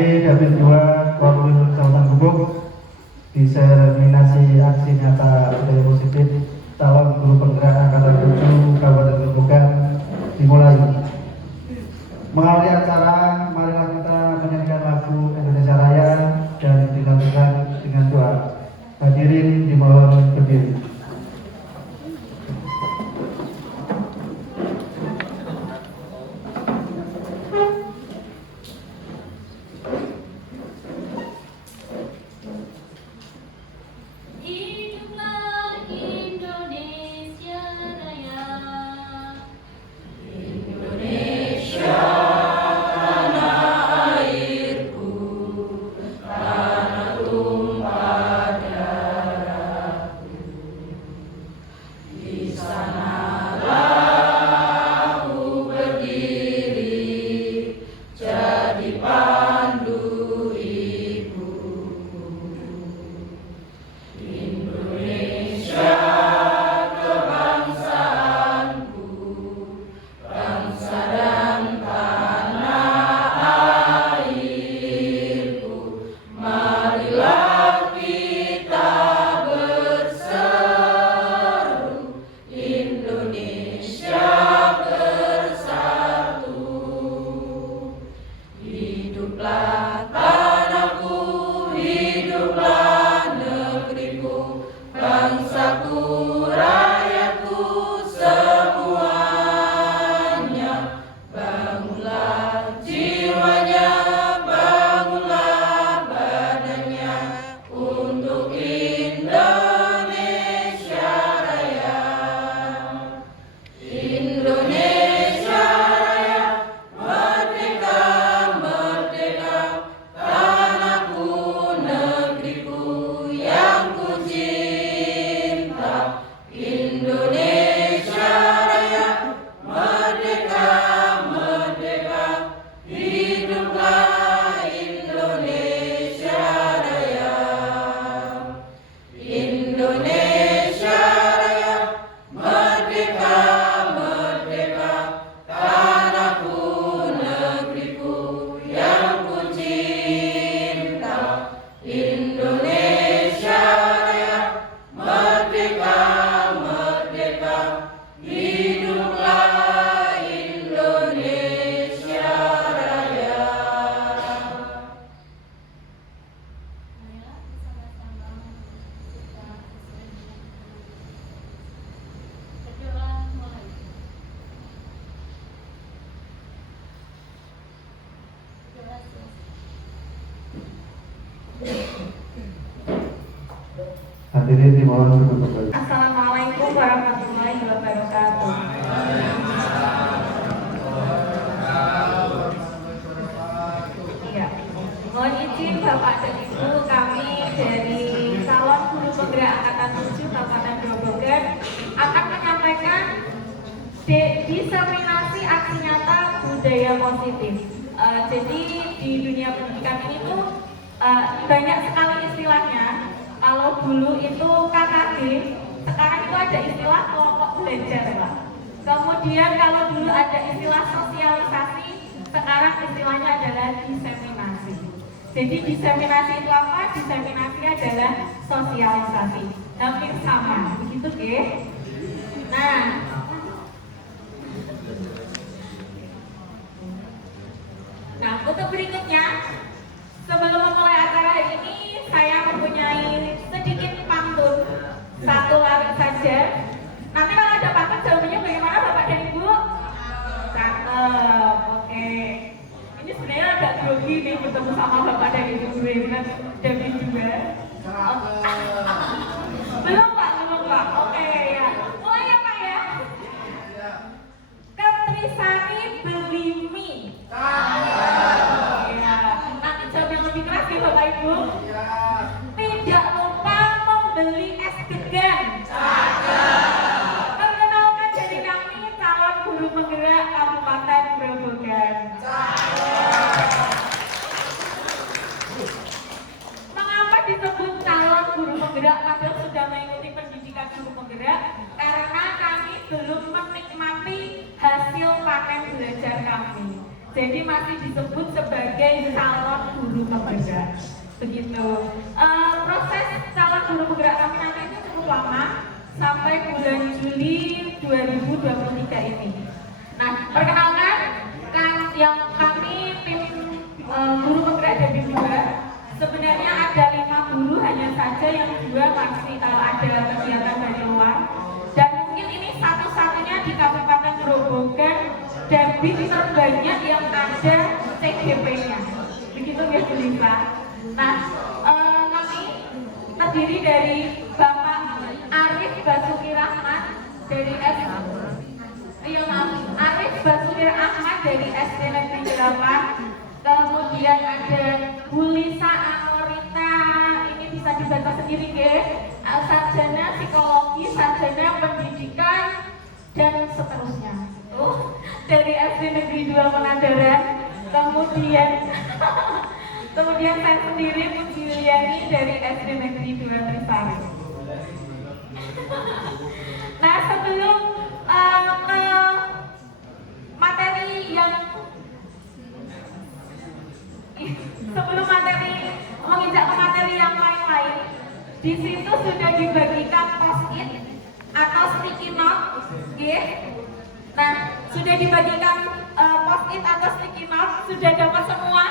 Dapil 2 Koordinator Kecamatan Gubuk diseminasi aksi nyata budaya positif calon guru penggerak angkatan 7 Kabupaten Gerobogan dimulai. Mengawali acara, marilah kita menyanyikan lagu Indonesia Raya dan dilanjutkan dengan doa. Hadirin dimohon berdiri. Hadirin dimohon duduk kembali. Assalamualaikum warahmatullahi wabarakatuh. Iya, mohon izin Bapak dan Ibu, kami dari calon guru penggerak angkatan 7 Kabupaten Gerobogan akan menyampaikan diseminasi aksi nyata budaya positif. Jadi di dunia pendidikan ini tuh banyak sekali istilahnya. Kalau dulu itu KKB, sekarang itu ada istilah kelompok belajar, Pak. Kemudian kalau dulu ada istilah sosialisasi, sekarang istilahnya adalah diseminasi. Jadi diseminasi itu apa? Diseminasi adalah sosialisasi. Hampir sama, begitu ke? Nah, untuk berikutnya, sebelum memulai acara ini, saya mempunyai sedikit pantun, satu larik saja. Nanti kalau ada pantun jawabannya bagaimana Bapak dan Ibu? Cakep, oke. Ini sebenarnya agak grogi nih bertemu sama Bapak dan Ibu gue, kan David juga. Belum Pak, oke ya. Mulai ya Pak ya. Ketrisari beli mie. Nanti jawab yang lebih keras ya Bapak Ibu. Tidak lupa membeli es degan. Perkenalkan dari kami calon guru penggerak Kabupaten Gerobogan. Mengapa disebut calon guru penggerak padahal sudah mengikuti pendidikan guru penggerak? Karena kami belum menikmati hasil panen belajar kami. jadi masih disebut sebagai calon guru penggerak. Begitu. Proses calon guru penggerak kami nanti itu cukup lama, sampai bulan Juli 2023 ini. Nah, perkenalkan yang kami tim guru penggerak dan BIM 2, sebenarnya ada 5 guru, hanya saja yang 2 masih ada kegiatan dari luar. Dan mungkin ini satu-satunya di Kabupaten Grobogan dan BIM terbanyak yang ada CGP-nya. Begitu ya Bu Lisa. Nah, kami terdiri dari Bapak Arif Basuki Rahmat dari Arif Basuki Ahmad dari SD Negeri 8. Kemudian ada Bu Lisa Anorita, ini bisa dibaca sendiri ya, sarjana psikologi, sarjana pendidikan dan seterusnya. Dari SD Negeri 2 Pangandaran. Kemudian saya sendiri Bu Juliani dari SD Negeri 2 Trisari. Nah, sebelum ke materi menginjak ke materi yang lain-lain, di situ sudah dibagikan post-it atau sticky note, okay? Nah, sudah dibagikan post-it atau sticky note, sudah dapat semua?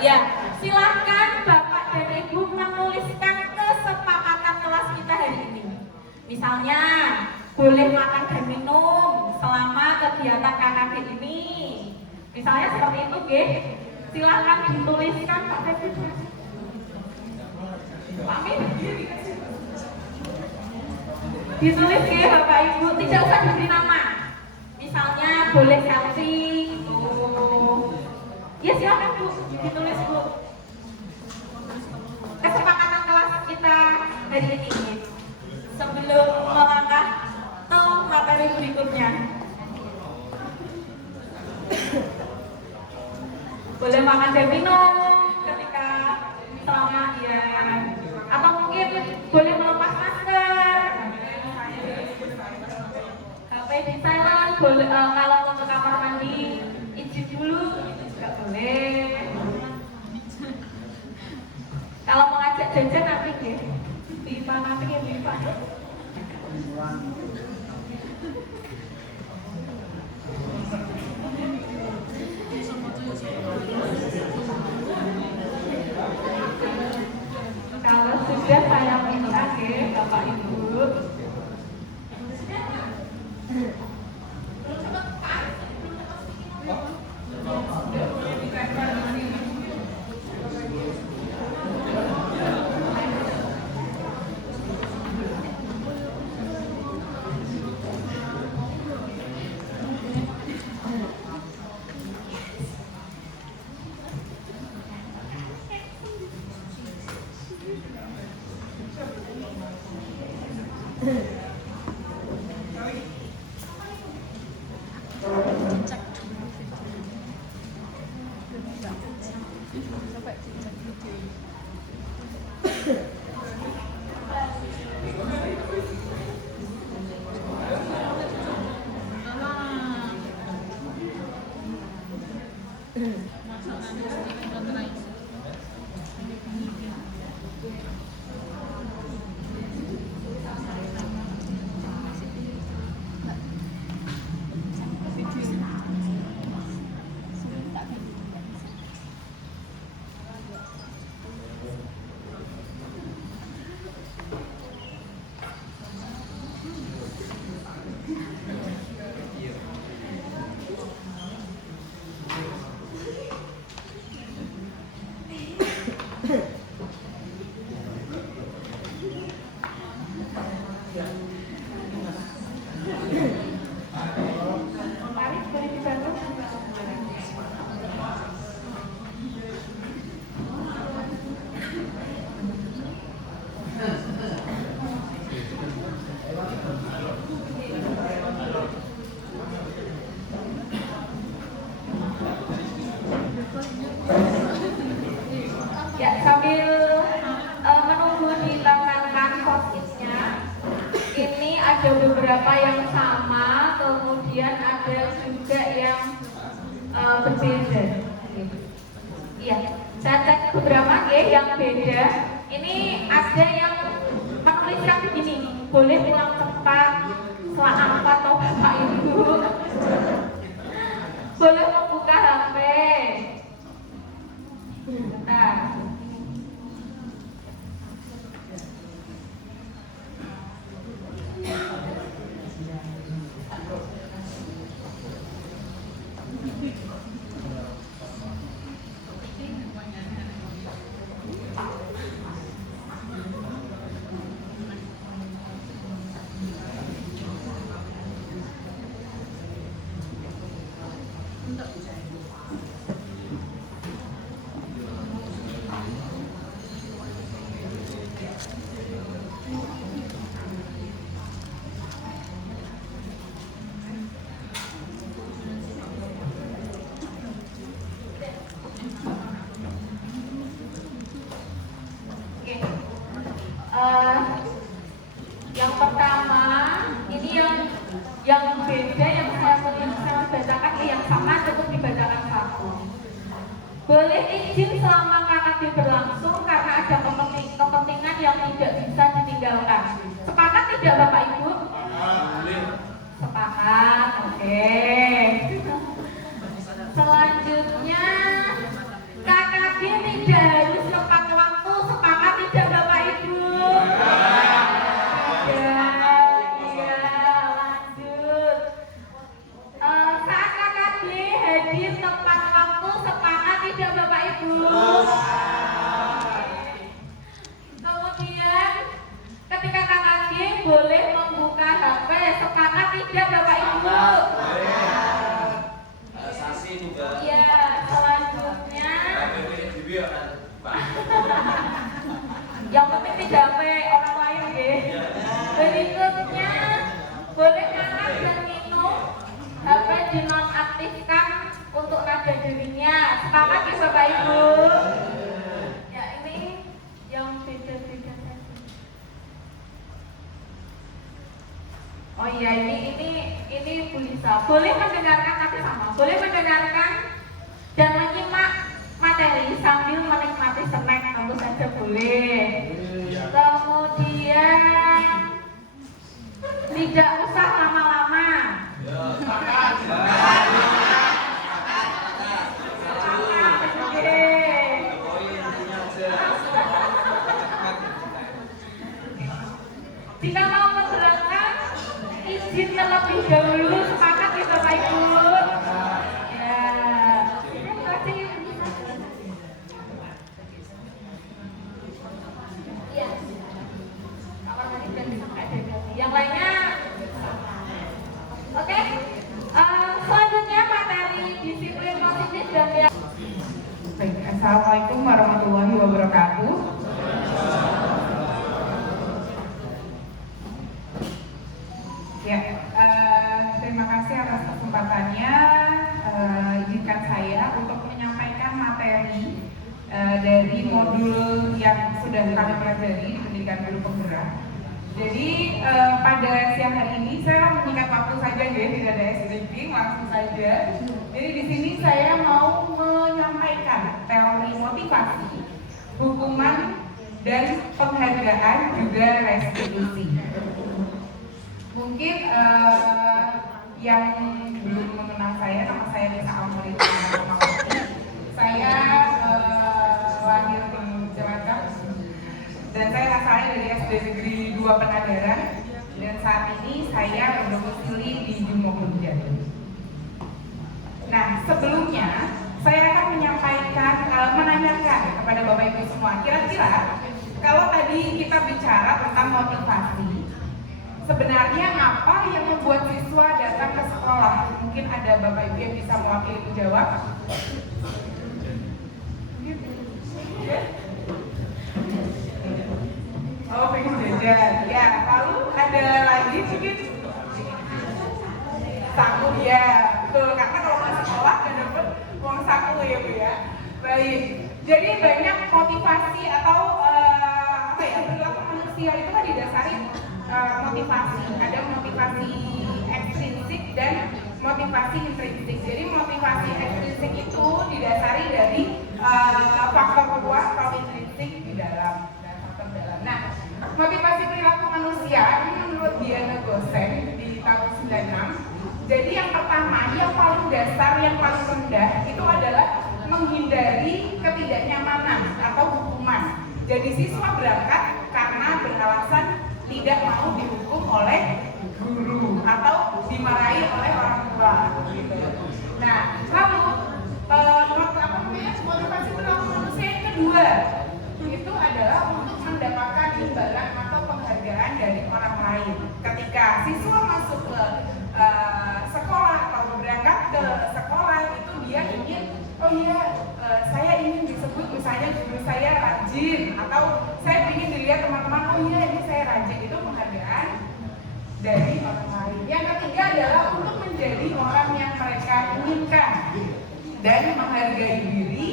Ya, silahkan Bapak dan Ibu menuliskan kesepakatan kelas kita hari ini. Misalnya, boleh makan dan minum selama kegiatan KKG ini. Misalnya seperti itu, G. Silahkan dituliskan Pak David. Pak Min, ditulis ya Bapak Ibu, tidak usah diberi nama. Misalnya boleh selfie. Ya silahkan Bu, ditulis Bu. Kesepakatan kelas kita hari ini. Sebelum melangkah ke materi berikutnya, boleh makan dan minum ketika selama ya, atau mungkin boleh melepas masker, HP di silent, boleh kalau mau ke kamar mandi izin dulu, nggak boleh. Kalau mau ngajak jajan nanti ya, Bipa nanti ya Bipa. Kalau sudah saya minta ke Bapak Ibu. Ya, sambil menunggu ditanggalkan post-itnya, ini ada beberapa yang sama, kemudian ada juga yang berbeda. Iya, saya cek beberapa ya yang beda. Ini ada yang menuliskan begini, boleh pulang cepat, selamat atau bapak ibu, boleh membuka HP. Nah, oke. Yang pertama, ini yang beda yang saya bacakan yang sama cukup dibacakan satu. Boleh izin selama KKD berlangsung karena ada kepentingan yang tidak bisa ditinggalkan. Sepakat tidak Bapak Ibu? Sepakat, oke. Selanjutnya, KKD tidak harus tepat waktu. Sepakat tidak Bapak Ibu? Saat KKD hadir tepat waktu, sepakat tidak Bapak Ibu? Kemudian ketika KKD boleh membuka HP, sepakat tidak Bapak Ibu? Sasi juga. Iya, selanjutnya yang penting tidak HP orang lain deh. Berikutnya boleh makan dan minum, HP dinonaktifkan untuk nada dirinya. Sepakat ya Bapak Ibu? Ya ini yang beda-beda. Oh iya ini Bu Lisa. Boleh mendengarkan tapi sama. Boleh mendengarkan dan menyimak materi sambil menikmati snack tentu saja boleh. Kemudian tidak usah lama-lama. Jika mau berangkat, izin terlebih dahulu. Sepakat ya Bapak Ibu? Ya, terima kasih. Iya. Kamar mandi dan sampai delegasi. Yang lainnya, oke. Selanjutnya materi disiplin positif dan biaya. Baik, Assalamualaikum warahmatullahi wabarakatuh. Ya, terima kasih atas kesempatannya. Izinkan saya untuk menyampaikan materi dari modul yang sudah kami pelajari di Pendidikan Guru Penggerak. Jadi pada siang hari ini saya menyingkat waktu saja ya, tidak ada SDG, langsung saja. Jadi di sini saya mau menyampaikan teori motivasi, hukuman dan penghargaan juga restitusi. Mungkin yang belum mengenal saya, nama saya Nisa Almurita. Saya lahir di Cilacap dan saya asalnya dari SD Negeri 2 Penadaran dan saat ini saya berdomisili di Jumokun Jati. Nah, sebelumnya saya akan menyampaikan, menanyakan kepada Bapak Ibu semua, kira-kira kalau tadi kita bicara tentang motivasi, sebenarnya apa yang membuat siswa datang ke sekolah? Mungkin ada Bapak Ibu yang bisa mewakili menjawab. Oh, pengen jajan. Ya, lalu ada lagi mungkin saku ya. Betul, karena kalau mau sekolah kan dapat uang saku ya Bu ya. Baik. Jadi banyak motivasi atau perilaku manusia itu kan didasari motivasi. Ada motivasi ekstrinsik dan motivasi intrinsik. Jadi motivasi ekstrinsik itu didasari dari faktor luar atau intrinsik di dalam dan faktor dalam. Nah, motivasi perilaku manusia ini menurut Diana Gosen di tahun 96. Jadi yang pertama, yang paling dasar, yang paling rendah itu adalah menghindari ketidaknyamanan atau hukuman. Jadi siswa berangkat karena beralasan tidak mau dihukum oleh guru atau dimarahi oleh orang tua. Gitu. Nah, lalu motivasi perilaku manusia yang kedua itu adalah untuk mendapatkan imbalan atau penghargaan dari orang lain. Ketika siswa masuk ke sekolah atau berangkat ke sekolah itu dia ingin, oh iya, saya ingin disebut misalnya guru saya rajin, atau saya ingin dilihat teman-teman, oh iya ini saya rajin. Itu penghargaan dari orang lain. Yang ketiga adalah untuk menjadi orang yang mereka inginkan dan menghargai diri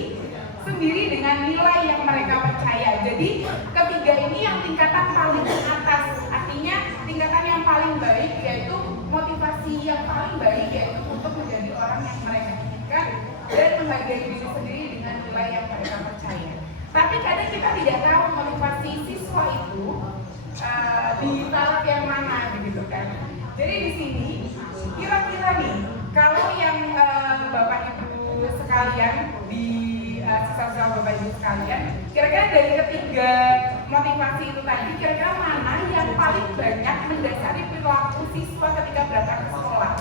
sendiri dengan nilai yang mereka percaya. Jadi ketiga ini yang tingkatan paling atas, artinya tingkatan yang paling baik, yaitu motivasi yang paling baik, yaitu untuk menjadi orang yang mereka inginkan dan menghargai diri sendiri dengan nilai yang mereka percaya. Tapi kadang kita tidak tahu motivasi siswa itu di tahap yang mana, begitu kan? Jadi di sini kira-kira nih, kalau yang Bapak Ibu sekalian di siswa-siswa Bapak Ibu sekalian, kira-kira dari ketiga motivasi itu tadi, kira-kira mana yang paling banyak mendasari perilaku siswa ketika berangkat ke sekolah?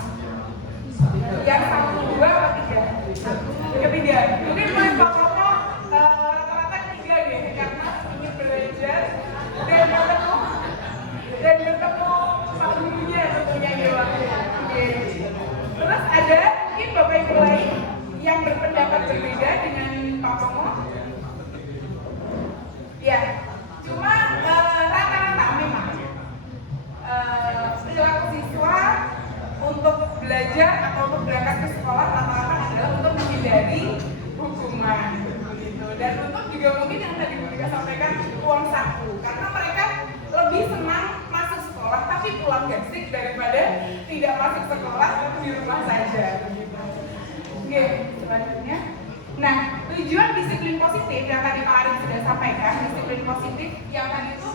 Yang satu, dua, atau tiga? Ketiga. Mungkin mulai Pak Romo rata-rata tiga deh, karena ingin belajar dan bertemu Pak gurunya tentunya di waktu. Terus ada mungkin Bapak Ibu lain yang berpendapat berbeda dengan Pak Romo? Ya, cuma rata-rata memang perilaku siswa untuk belajar atau untuk berangkat ke sekolah rata-rata adalah untuk menghindari hukuman gitu. Dan untuk juga mungkin yang tadi Bu Nika sampaikan, uang saku, karena mereka lebih senang masuk sekolah tapi pulang gasik daripada tidak masuk sekolah tapi di rumah saja gitu. Oke, selanjutnya. Nah, tujuan disiplin positif yang tadi Pak Arif sudah sampaikan, disiplin positif yang tadi itu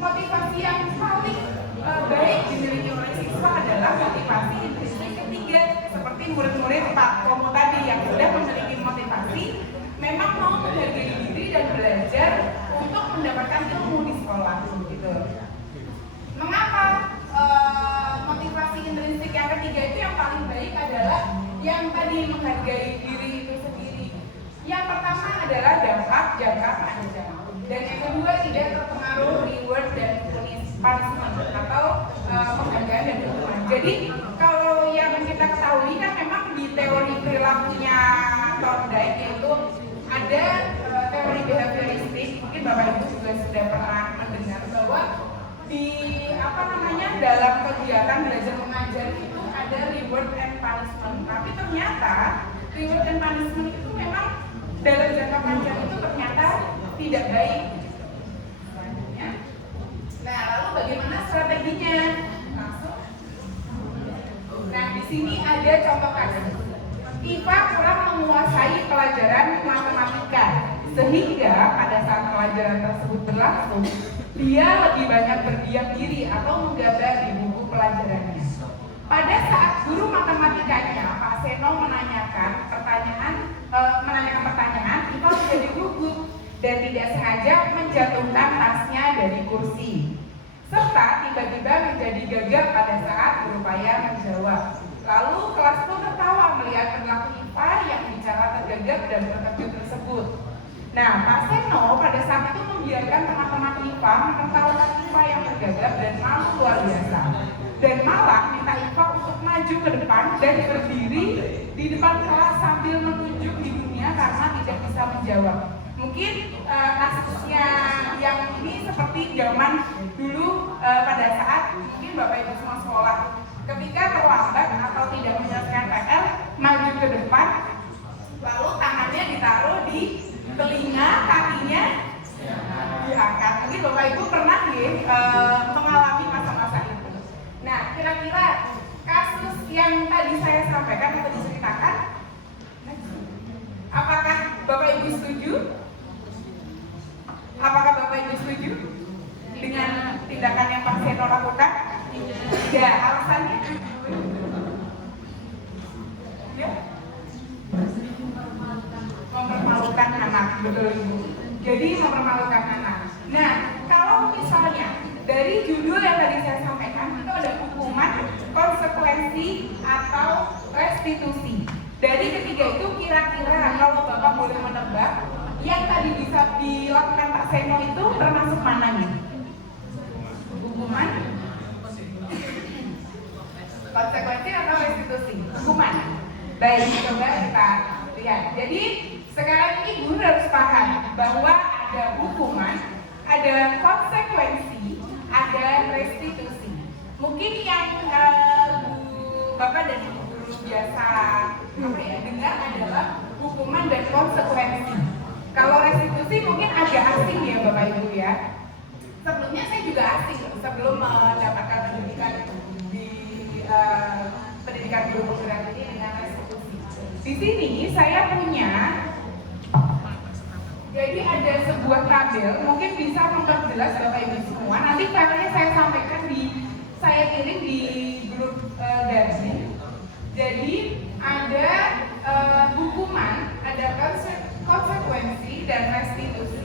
motivasi yang paling baik dimiliki oleh siswa adalah motivasi intrinsik ketiga, seperti murid-murid Pak Romo tadi yang sudah memiliki motivasi memang mau menghargai diri dan belajar untuk mendapatkan ilmu di sekolah gitu. Mengapa motivasi intrinsik yang ketiga itu yang paling baik adalah yang tadi menghargai diri itu sendiri. Yang pertama adalah dampak jangka panjang, dan yang kedua tidak terpengaruh reward dan punishment atau penghargaan dan hukuman. Jadi kalau yang kita ketahui kan memang di teori perilakunya Thorndike yaitu ada teori behavioristik, mungkin Bapak Ibu juga sudah pernah mendengar bahwa di dalam kegiatan belajar mengajar itu ada reward and punishment. Tapi ternyata reward and punishment itu memang dalam jangka panjang itu ternyata tidak baik. Nah, lalu bagaimana strateginya? Langsung. Nah, di sini ada contoh kasus. Iva kurang menguasai pelajaran matematika, sehingga pada saat pelajaran tersebut berlangsung, dia lebih banyak berdiam diri atau menggambar di buku pelajarannya. Pada saat guru matematikanya, Pak Seno menanyakan pertanyaan, Iva menjadi gugup dan tidak sengaja menjatuhkan tasnya dari kursi, serta tiba-tiba menjadi gagap pada saat berupaya menjawab. Lalu kelas pun tertawa melihat perilaku Iva yang bicara tergagap dan terkejut tersebut. Nah, Pak Seno pada saat itu membiarkan teman-teman Iva menertawakan Iva yang tergagap dan malu luar biasa, dan malah minta Iva untuk maju ke depan dan berdiri di depan kelas sambil menunjuk hidungnya karena tidak bisa menjawab. Mungkin kasusnya yang ini seperti zaman dulu pada saat mungkin Bapak Ibu semua sekolah, ketika terlambat atau tidak menyelesaikan PR, maju ke depan, lalu tangannya ditaruh di telinga, kakinya diangkat. Mungkin Bapak Ibu pernah mengalami masa-masa itu. Nah, kira-kira kasus yang tadi saya sampaikan ada alasannya. Ya? Mempermalukan anak, betul Ibu. Jadi mempermalukan anak. Nah, kalau misalnya dari judul yang tadi saya sampaikan itu ada hukuman, konsekuensi, atau restitusi. Dari ketiga itu kira-kira kalau Bapak boleh menebak, yang tadi bisa dilakukan Pak Seno itu termasuk mana nih? Hukuman, konsekuensi, atau restitusi? Hukuman. Baik, coba kita lihat. Jadi sekarang ini guru harus paham bahwa ada hukuman, ada konsekuensi, ada restitusi. Mungkin yang Bapak dan Ibu guru biasa dengar adalah hukuman dan konsekuensi. Kalau restitusi mungkin agak asing ya Bapak Ibu ya. Sebelumnya saya juga asing sebelum mendapatkan pendidikan di pendidikan guru penggerak ini dengan restitusi. Di sini saya punya, jadi ada sebuah tabel, mungkin bisa memperjelas Bapak Ibu semua. Nanti caranya saya sampaikan saya kirim di grup Darjin. Jadi ada hukuman, ada konsekuensi, dan restitusi.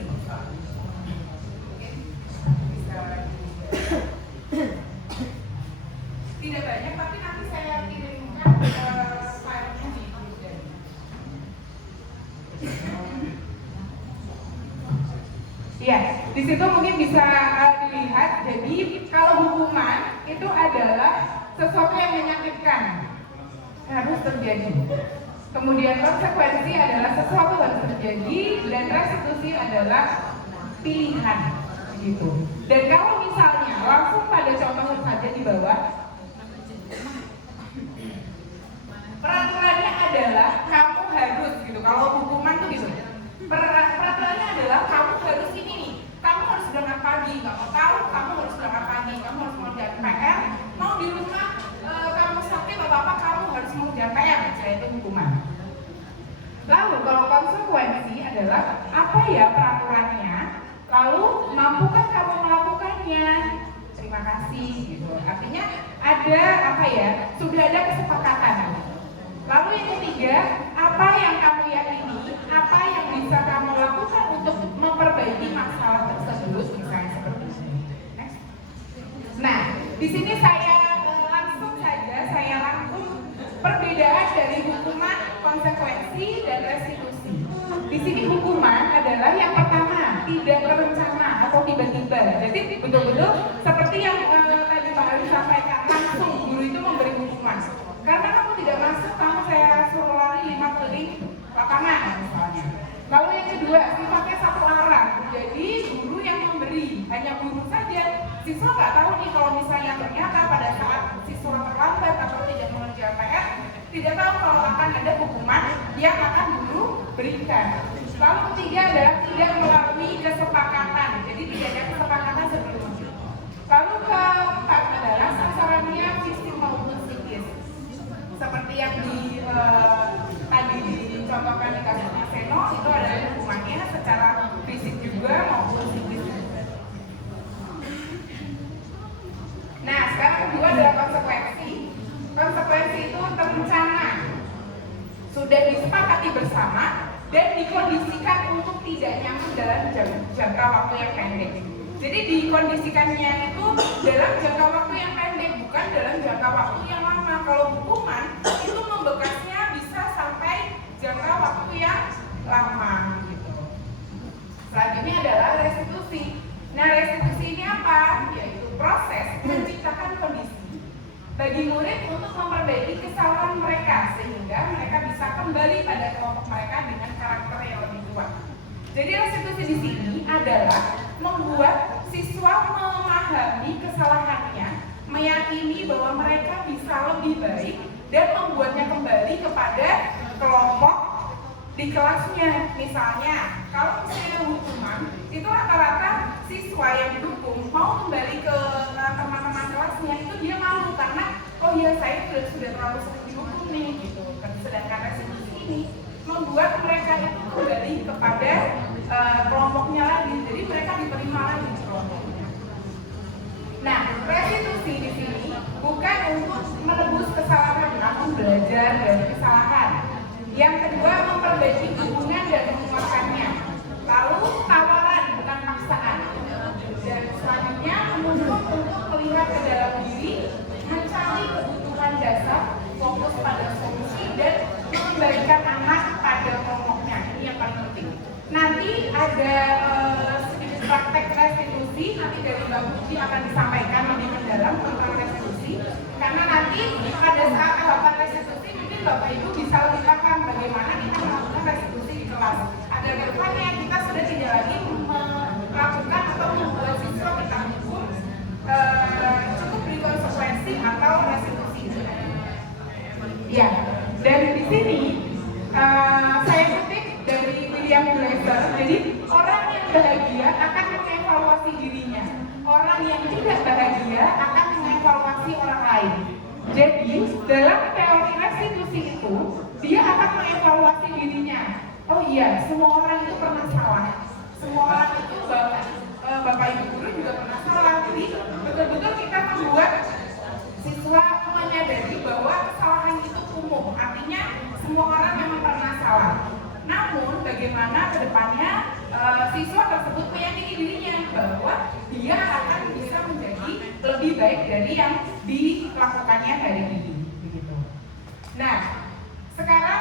Tidak banyak, tapi nanti saya kirimkan filenya di grup Darjin. Ya, di situ mungkin bisa dilihat. Jadi kalau hukuman itu adalah sesuatu yang menyakitkan, harus terjadi. Kemudian konsekuensi adalah sesuatu yang terjadi, dan restitusi adalah pilihan, gitu. Dan kalau misalnya langsung pada contoh saja di bawah, peraturannya adalah kamu harus, gitu. Kalau hukuman tuh gitu. Peraturannya adalah kamu harus ini nih, kamu harus berangkat pagi, nggak mau tahu, kamu harus berangkat pagi, kamu harus mengerjakan PR, mau di rumah kamu sakit atau apa, kamu harus mengerjakan PR, itu hukuman. Lalu kalau konsekuensi adalah apa ya peraturannya, lalu mampukah kamu melakukannya? Terima kasih, gitu. Artinya ada apa ya, sudah ada kesepakatan. Lalu yang ketiga, apa yang kamu yakini, apa yang bisa kamu lakukan untuk memperbaiki masalah tersebut, misalnya seperti ini. Next. Nah, di sini saya langsung saja saya rangkum perbedaan dari hukuman, konsekuensi, dan restitusi. Di sini hukuman adalah yang pertama, tidak terencana atau tiba-tiba. Jadi betul-betul seperti yang tadi Pak Ali sampaikan, langsung guru itu memberi hukuman. Karena kamu tidak masuk, kamu saya suruh lari 5 keliling lapangan misalnya. Lalu yang kedua, sifatnya satu arah. Jadi guru yang memberi, hanya guru saja. Siswa nggak tahu nih kalau misalnya ternyata pada saat siswa terlambat atau tidak mengerjakan PR, tidak tahu kalau akan ada hukuman yang akan guru berikan. Lalu ketiga adalah tidak melalui kesepakatan. Jadi tidak ada kesepakatan sebelumnya. Lalu keempat adalah sasarannya fisik maupun psikis. Seperti yang tadi dicontohkan di kasus Mas Seno, itu adalah hukumannya secara fisik juga maupun psikis. Nah, sekarang kedua adalah konsekuensi. Konsekuensi itu terencana, sudah disepakati bersama, dan dikondisikan untuk tidak nyaman dalam jangka waktu yang pendek. Jadi dikondisikannya itu dalam jangka waktu yang pendek, bukan dalam jangka waktu yang lama. Kalau hukuman itu membekasnya bisa sampai jangka waktu yang lama, gitu. Selanjutnya adalah restitusi. Nah, restitusi ini apa? Yaitu proses menciptakan kondisi bagi murid untuk memperbaiki kesalahan mereka sehingga mereka bisa kembali pada kelompok mereka dengan karakter yang lebih kuat. Jadi restitusi di sini adalah membuat siswa memahami kesalahannya, meyakini bahwa mereka bisa lebih baik, dan membuatnya kembali kepada kelompok di kelasnya. Misalnya, kalau misalnya hukuman, itu rata-rata siswa yang didukung mau kembali ke teman-teman kelasnya, itu dia malu karena oh ya saya sudah terlalu sering dihukum nih, gitu. Sedangkan restitusi ini membuat mereka itu kembali kepada kelompoknya lagi, jadi mereka diterima lagi di kelompoknya. Nah, restitusi di sini bukan untuk menebus kesalahan, namun belajar dari kesalahan. Yang kedua, memperbaiki hubungan dan menguatkannya. Lalu tawaran bukan paksaan. Dan selanjutnya menuntut untuk melihat ke dalam diri, mencari kebutuhan dasar, fokus pada solusi dan mengembalikan anak pada pokoknya. Ini yang paling penting. Nanti ada sedikit praktek restitusi, nanti dari Mbak Bukti akan disampaikan lebih mendalam tentang restitusi. Karena nanti pada saat tahapan restitusi mungkin Bapak Ibu bisa lebih paham bagaimana kita melakukan restitusi di kelas. Agar ke depannya kita sudah tidak lagi melakukan atau membuat siswa kita hukum cukup beri konsekuensi atau restitusi. Ya, dan di sini saya kutip dari William Glasser. Jadi orang yang bahagia akan mengevaluasi dirinya. Orang yang tidak bahagia akan mengevaluasi orang lain. Jadi dalam teori restitusi itu dia akan mengevaluasi dirinya. Oh iya, semua orang itu pernah salah. Semua orang itu Bapak Ibu guru juga pernah salah. Jadi betul-betul kita membuat siswa menyadari bahwa kesalahan itu umum. Artinya semua orang memang pernah salah. Namun bagaimana kedepannya siswa tersebut meyakini dirinya bahwa dia akan bisa menjadi lebih baik dari yang dilakukannya hari ini. Begitu. Nah, sekarang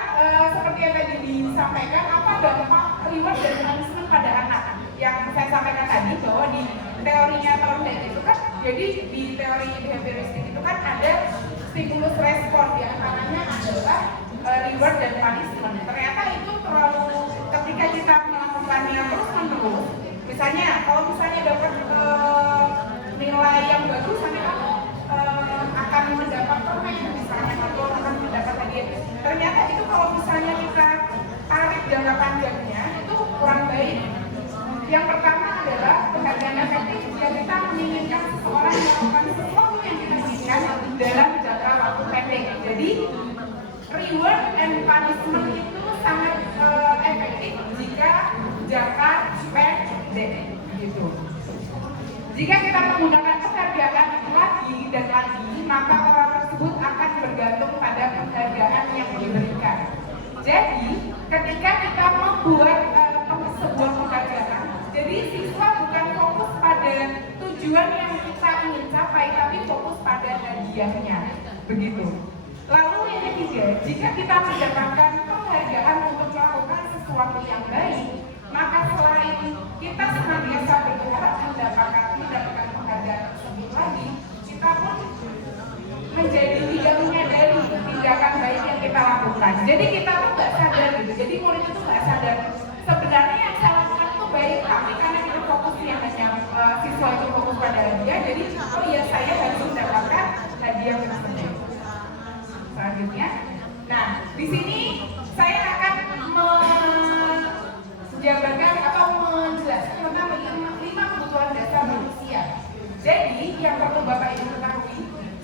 seperti yang tadi disampaikan, apa dampak reward dan punishment pada anak? Yang saya sampaikan tadi bahwa di teorinya Thorndike itu kan, jadi di teori behavioristik itu kan ada stimulus respon, yang antaranya adalah reward dan punishment. Ternyata itu terlalu, ketika kita melakukannya terus menerus, misalnya kalau misalnya dapat nilai yang bagus, nanti kamu akan mendapat permen misalnya, atau akan mendapat hadiah. Ternyata itu kalau misalnya kita tarik jangka panjangnya itu kurang baik. Yang pertama adalah penghargaan efektif jika kita menginginkan seseorang melakukan sesuatu yang kita inginkan dalam jangka waktu pendek. Jadi reward and punishment itu sangat efektif jika jangka pendek, gitu. Jika kita menggunakan penghargaan lagi dan lagi, maka orang tersebut akan bergantung pada penghargaan yang diberikan. Jadi, ketika kita membuat sebuah penghargaan, jadi siswa bukan fokus pada tujuan yang kita ingin capai, tapi fokus pada hadiahnya, begitu. Lalu yang ketiga, jika kita mendapatkan penghargaan untuk melakukan sesuatu yang baik, maka selain kita senantiasa berharap mendapatkan penghargaan tersebut lagi, kita pun menjadi tidak menyadari tindakan baik yang kita lakukan. Jadi kita tuh nggak sadar gitu. Jadi murid itu nggak sadar sebenarnya yang saya lakukan itu baik, tapi karena kita fokusnya hanya siswa itu fokus pada hadiah, jadi oh iya saya harus mendapatkan hadiah tersebut. Selanjutnya, nah di sini saya akan menjabarkan atau menjelaskan tentang 5 kebutuhan dasar manusia. Jadi yang perlu Bapak Ibu ketahui,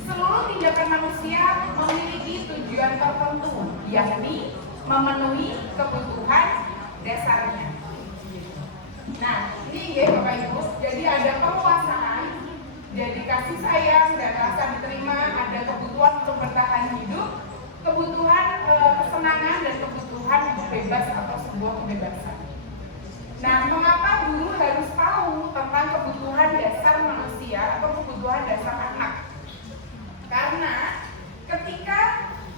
seluruh tindakan manusia memiliki tujuan tertentu, yakni memenuhi kebutuhan dasarnya. Nah, ini ya Bapak Ibu, jadi ada penguasaan, jadi kasih sayang dan rasa diterima, ada kebutuhan untuk bertahan hidup, kebutuhan kesenangan dan kebutuhan bebas atau sebuah kebebasan. Nah, mengapa guru harus tahu tentang kebutuhan dasar manusia atau kebutuhan dasar anak? Karena ketika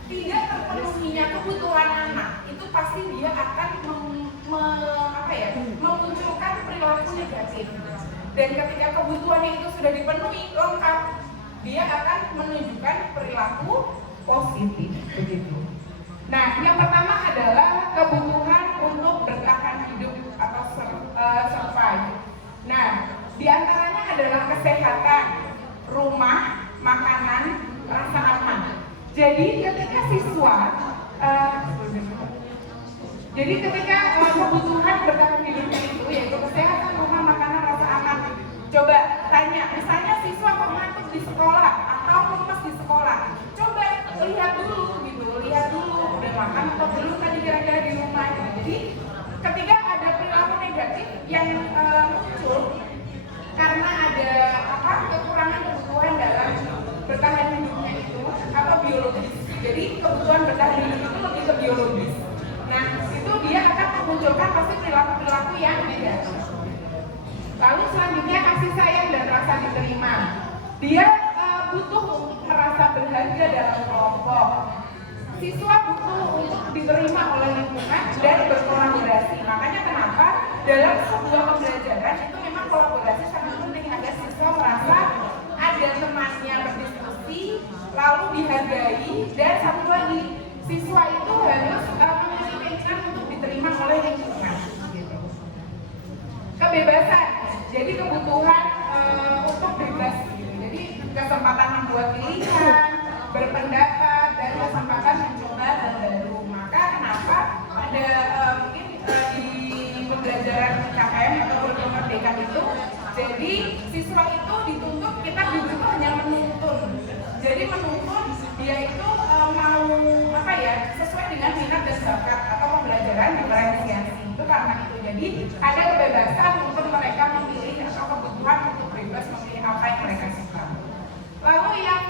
tidak terpenuhinya kebutuhan anak, itu pasti dia akan memunculkan perilaku negatif. Dan ketika kebutuhannya itu sudah dipenuhi lengkap, dia akan menunjukkan perilaku positif, begitu. Nah, yang pertama adalah kebutuhan untuk bertahan hidup atau survive. Nah, diantaranya adalah kesehatan, rumah, makanan, rasa aman. Jadi ketika siswa, kebutuhan bertahan hidupnya itu yaitu kesehatan, rumah, makanan, rasa aman. Coba tanya, misalnya siswa mengantuk di sekolah atau lemes di sekolah. Coba lihat dulu udah makan atau belum tadi kira-kira di rumah. Jadi ketika ada perilaku negatif yang muncul karena ada kekurangan Jadi kebutuhan bertahan hidup itu lebih ke biologis. Nah, itu dia akan memunculkan pasti perilaku-perilaku yang negatif. Lalu selanjutnya kasih sayang dan rasa diterima. Dia butuh merasa berharga dalam kelompok. Siswa butuh untuk diterima oleh lingkungan dan berkolaborasi. Makanya kenapa dalam sebuah pembelajaran itu memang kolaborasi sangat penting agar siswa merasa ada temannya berdiskusi, lalu dihargai, dan satu lagi siswa itu harus memiliki keinginan untuk diterima oleh lingkungan. Gitu. Kebebasan, jadi kebutuhan untuk bebas. Gitu. Jadi kesempatan membuat pilihan, berpendapat, dan kesempatan mencoba hal baru. Maka kenapa pada mungkin di pembelajaran KKM atau kurikulum merdeka itu, jadi siswa itu dituntut, kita juga itu hanya menuntun. Jadi menuntun dia itu mau apa ya, sesuai dengan minat dan bakat atau pembelajaran diferensiasi. Itu karena itu jadi ada kebebasan untuk mereka memilih atau kebutuhan untuk bebas memilih apa yang mereka suka. Lalu yang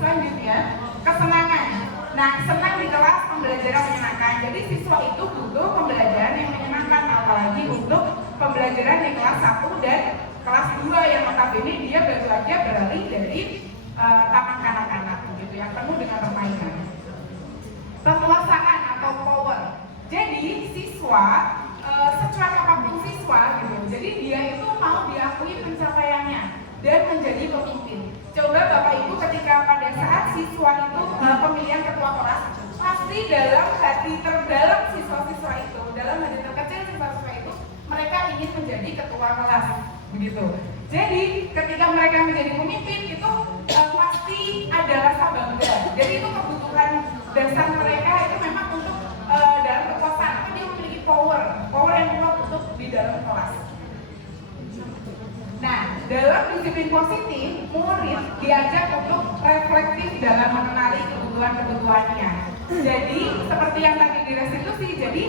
selanjutnya kesenangan. Nah, senang di kelas pembelajaran menyenangkan. Jadi siswa itu butuh pembelajaran yang menyenangkan, apalagi untuk pembelajaran di kelas 1 dan kelas 2 yang notabene dia baru aja beralih dari taman kanak-kanak gitu yang penuh dengan permainan. Penguasaan atau power. Jadi siswa secuek apapun siswa gitu. Jadi dia itu mau diakui pencapaiannya dan menjadi pemimpin. Coba Bapak Ibu ketika pada saat siswa itu pemilihan ketua kelas, pasti dalam hati terdalam siswa-siswa itu, dalam hati terkecil siswa-siswa itu, mereka ingin menjadi ketua kelas, begitu. Jadi ketika mereka menjadi pemimpin itu pasti ada rasa bangga. Jadi itu kebutuhan dasar mereka itu memang untuk dalam kekuasaan, apa dia memiliki power yang kuat untuk di dalam kelas. Nah, dalam disiplin positif, murid diajak untuk reflektif dalam mengenali kebutuhan-kebutuhannya. Jadi, seperti yang tadi di restitusi, jadi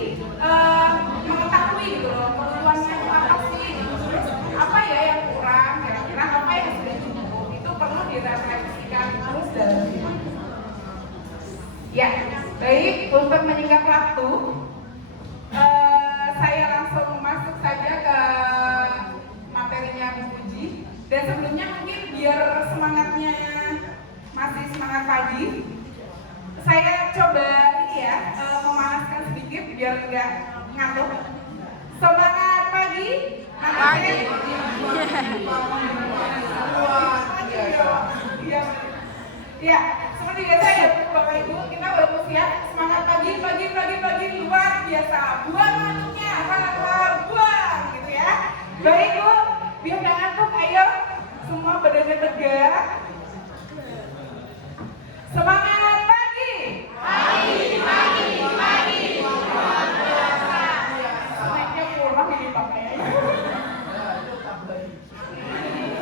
mengetahui gitu loh, kebutuhannya itu apa sih? Apa ya yang kurang, kira-kira apa yang sudah cukup, itu perlu direfleksikan terus dalam hidup. Ya, baik, untuk menyingkat waktu, saya langsung masuk saja ke materinya Bu Puji. Dan sebelumnya mungkin biar semangatnya masih semangat pagi, saya coba ini ya memanaskan sedikit biar nggak ngantuk. Semangat pagi. Ya, seperti biasa ya Bapak Ibu, kita baru siap. Semangat pagi luar biasa. Buang ngantuknya, buang gitu ya. Baik Bu, biar nggak ngantuk, ayo semua badannya tegak. Semangat pagi. Luar biasa. Naiknya kurang ini pakainya.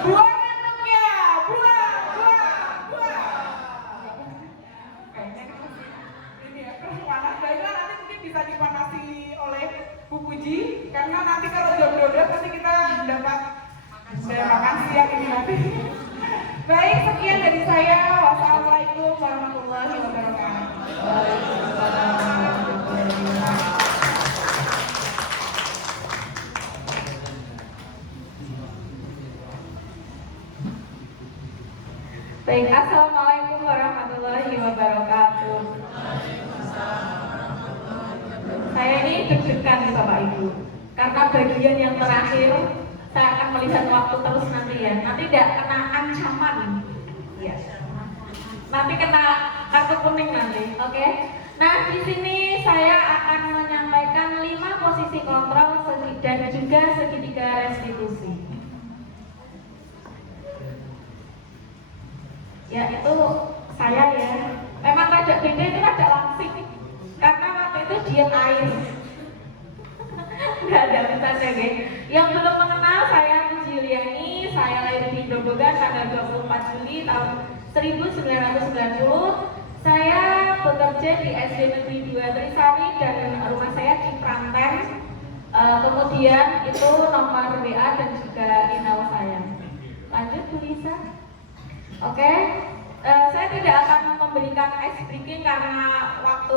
Buang ngantuknya, buang. Kayaknya ini ya, panas. Baiklah, nanti mungkin bisa dipanasi oleh Bu Puji, karena nanti kalau jam 12 pasti kita dapat makan siang ini nanti. Baik, sekian dari saya. Wassalamualaikum warahmatullahi wabarakatuh. Baik, assalamualaikum warahmatullahi wabarakatuh. Saya ini deg-degan nih Bapak Ibu, karena bagian yang terakhir saya akan melihat waktu terus nanti ya. Nanti tidak kena ancaman, ya. Nanti kena kartu kuning nanti, oke? Nah, di sini saya akan menyampaikan 5 posisi kontrol dan juga segitiga restitusi. Ya itu saya ya. Memang rada beda itu rada langsing, karena waktu itu diet air. Nggak ada misalnya guys. Yang belum mengenal, saya Puji Yuliani, saya lahir di Grobogan tanggal 24 Juli tahun 1990. Saya bekerja di SD Negeri 2 Trisari dan rumah saya di Pranten. Kemudian itu nomor WA dan juga email saya. Lanjut Bu Lisa. Oke, saya tidak akan memberikan ice breaking karena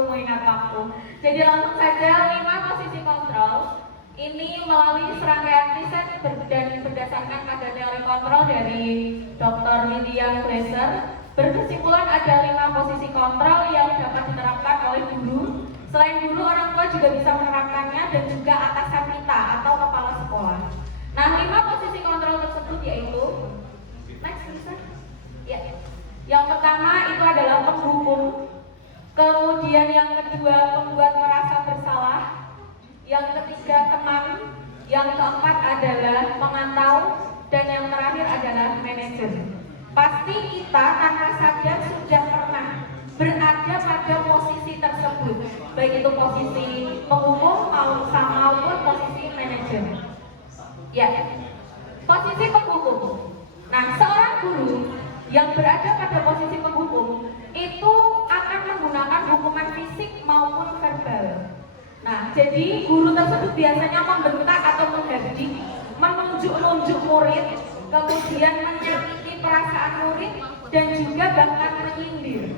mengingat waktu. Jadi langsung saja 5 posisi kontrol. Ini melalui serangkaian riset dan berdasarkan pada teori kontrol dari Dr. William Glaser, berkesimpulan ada 5 posisi kontrol yang dapat diterapkan oleh guru. Selain guru, orang tua juga bisa menerapkannya dan juga atasan kita atau kepala sekolah. Nah, 5 posisi kontrol tersebut yaitu, next bisa? Ya. Yang pertama itu adalah penghukum. Kemudian yang kedua membuat merasa bersalah. Yang ketiga teman. Yang keempat adalah memantau. Dan yang terakhir adalah manajer. Pasti kita tanpa sadar sudah pernah berada pada posisi tersebut, baik itu posisi penghukum maupun posisi manajer. Ya, posisi penghukum. Nah, seorang guru yang berada pada posisi penghukum itu akan menggunakan hukuman fisik maupun verbal. Nah, jadi guru tersebut biasanya membentak atau menghardik, menunjuk-nunjuk murid, kemudian menyakiti perasaan murid dan juga bahkan menyindir.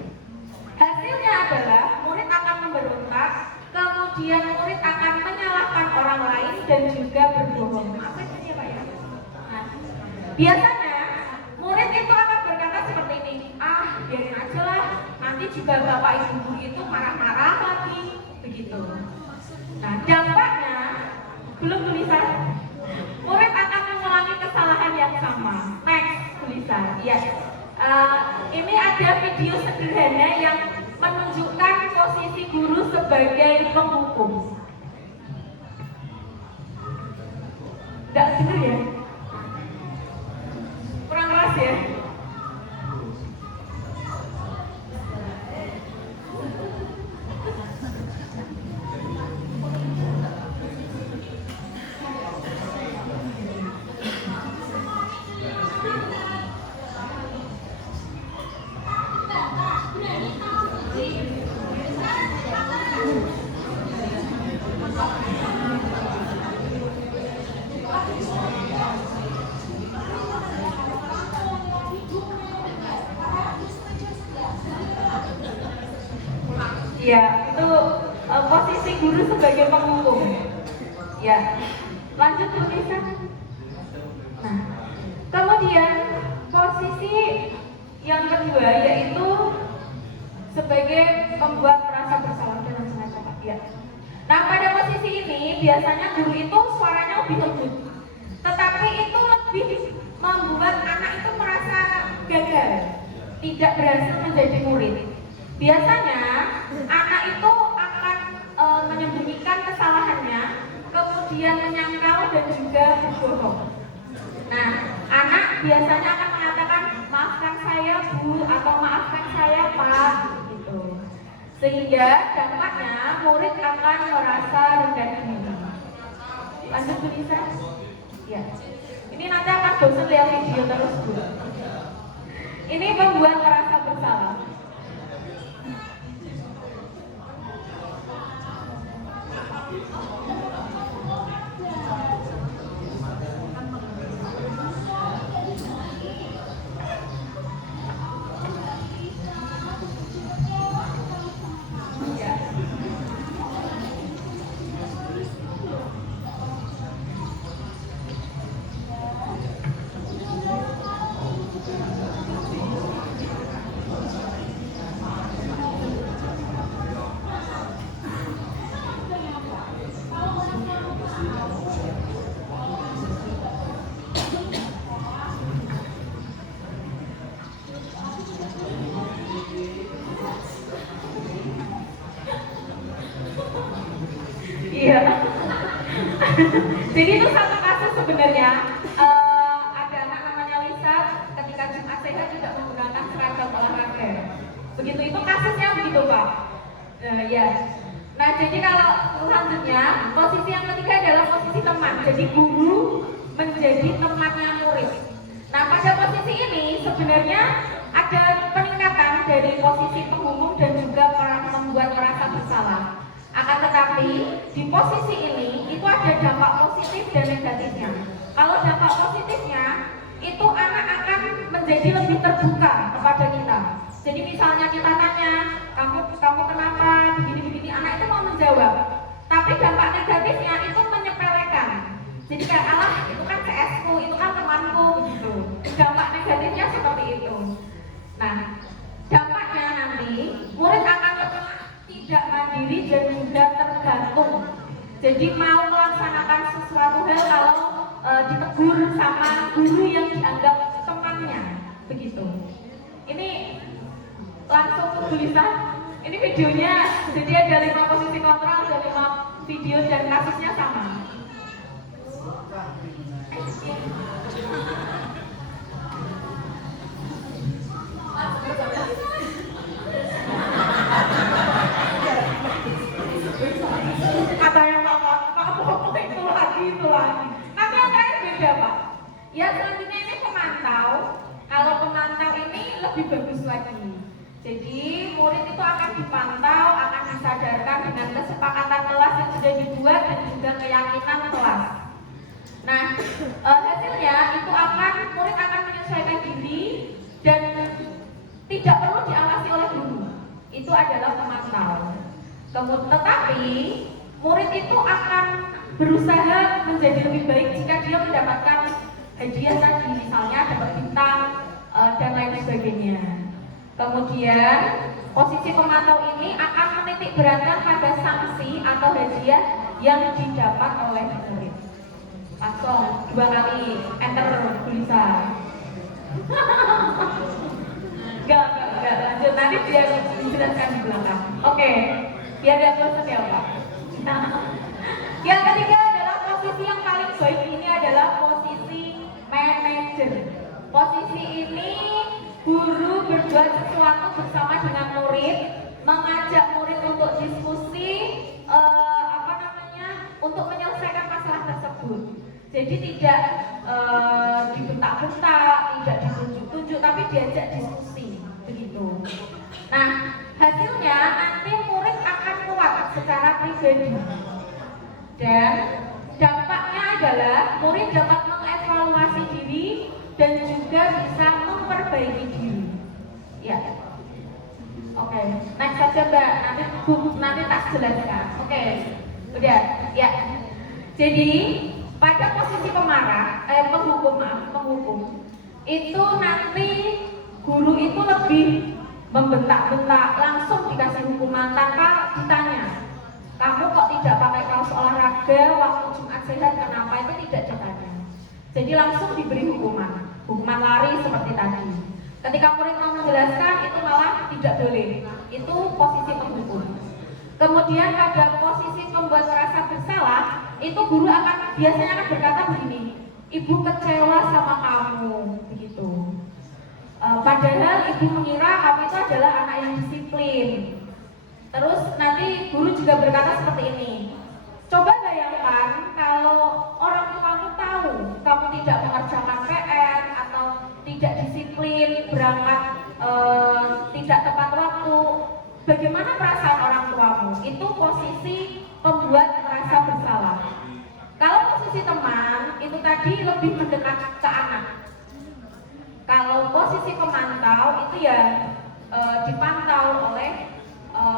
Hasilnya adalah murid akan memberontak, kemudian murid akan menyalahkan orang lain dan juga berbohong. Apa itu ya Pak ya? Nah, biasanya murid itu akan berkata seperti ini, biarin aja lah, nanti juga bapak ibu guru itu marah-marah lagi, begitu. Nah, dampaknya belum tulisan, murid akan mengulangi kesalahan yang sama. Next tulisan, ya. Ini ada video sederhana yang menunjukkan posisi guru sebagai penghukum. Nggak denger ya? Kurang keras ya? Ya, itu posisi guru sebagai penghukum. Ya, lanjut tulisan. Nah, kemudian posisi yang kedua yaitu sebagai pembuat merasa bersalah dengan sengaja. Ya. Nah, pada posisi ini biasanya guru itu suaranya lebih lembut, tetapi itu lebih membuat anak itu merasa gagal, tidak berhasil menjadi murid. Biasanya anak itu akan menyembunyikan kesalahannya, kemudian menyangkal dan juga berbohong. Nah, anak biasanya akan mengatakan maafkan saya Bu atau maafkan saya Pak, gitu. Sehingga dampaknya murid akan merasa rendah diri. Lanjut tulisan. Ya. Ini nanti akan bosan lihat video terus Bu. Ini membuat merasa bersalah. Iya. Jadi itu satu kasus sebenarnya. Ada anak namanya Lisa, ketika Jumat Sehat tidak menggunakan seragam olahraga. Begitu itu kasusnya begitu Pak. Ya. Nah jadi kalau selanjutnya posisi yang ketiga adalah posisi teman. Jadi guru menjadi temannya murid. Nah pada posisi ini sebenarnya ada peningkatan dari posisi penghukum dan juga membuat merasa bersalah. Akan tetapi di posisi ini itu ada dampak positif dan negatifnya. Kalau dampak positifnya itu anak akan menjadi lebih terbuka kepada kita. Jadi misalnya kita tanya, kamu kenapa diri dan juga tergantung. Jadi mau melaksanakan sesuatu hal kalau ditegur sama guru yang dianggap temannya, begitu. Ini langsung tulisan. Ini videonya, jadi ada 5 posisi kontrol, ada 5 video dan kasusnya sama. Kata yang Pak itu lagi. Tapi yang terakhir beda Pak. Ya selanjutnya ini pemantau. Kalau pemantau ini lebih bagus lagi. Jadi murid itu akan dipantau, akan disadarkan dengan kesepakatan kelas yang sudah dibuat dan juga keyakinan kelas. Nah, hasilnya itu murid akan menyesuaikan diri dan tidak perlu diawasi oleh guru. Itu adalah pemantau. Tetapi murid itu akan berusaha menjadi lebih baik jika dia mendapatkan hadiah tadi, misalnya dapat bintang dan lain sebagainya. Kemudian posisi pemantau ini akan menitik beratkan pada sanksi atau hadiah yang didapat oleh murid. Langsung 2 kali enter bisa. Enggak, lanjut nanti biar dijelaskan di belakang. Oke, biar gak bosan ya Pak. Yang ketiga adalah posisi yang paling baik, ini adalah posisi manajer. Posisi ini guru berbuat sesuatu bersama dengan murid, mengajak murid untuk diskusi, untuk menyelesaikan masalah tersebut. Jadi tidak dibentak-bentak, tidak ditunjuk-tunjuk, tapi diajak diskusi, begitu. Nah, hasilnya nanti murid akan kuat secara pribadi. Dan dampaknya adalah murid dapat mengevaluasi diri dan juga bisa memperbaiki diri. Ya. Oke, next saja Mbak. Nanti tak jelaskan. Oke. Udah, ya. Jadi pada posisi penghukum itu nanti guru itu lebih membentak-bentak, langsung dikasih hukuman tanpa ditanya. Kamu kok tidak pakai kaos olahraga waktu Jumat sehat, kenapa? Itu tidak ditanya. Jadi langsung diberi hukuman lari seperti tadi. Ketika murid mau menjelaskan itu malah tidak boleh. Itu posisi penghukum. Kemudian pada posisi pembuat merasa bersalah, itu guru biasanya akan berkata begini, ibu kecewa sama kamu, begitu. Padahal ibu mengira kamu itu adalah anak yang disiplin. Terus nanti guru juga berkata seperti ini, coba bayangkan kalau orang tuamu tahu kamu tidak mengerjakan PR atau tidak disiplin, berangkat tidak tepat waktu, bagaimana perasaan orang tuamu? Itu posisi pembuat merasa bersalah. Kalau posisi teman, itu tadi lebih mendekat ke anak. Kalau posisi pemantau, itu ya dipantau oleh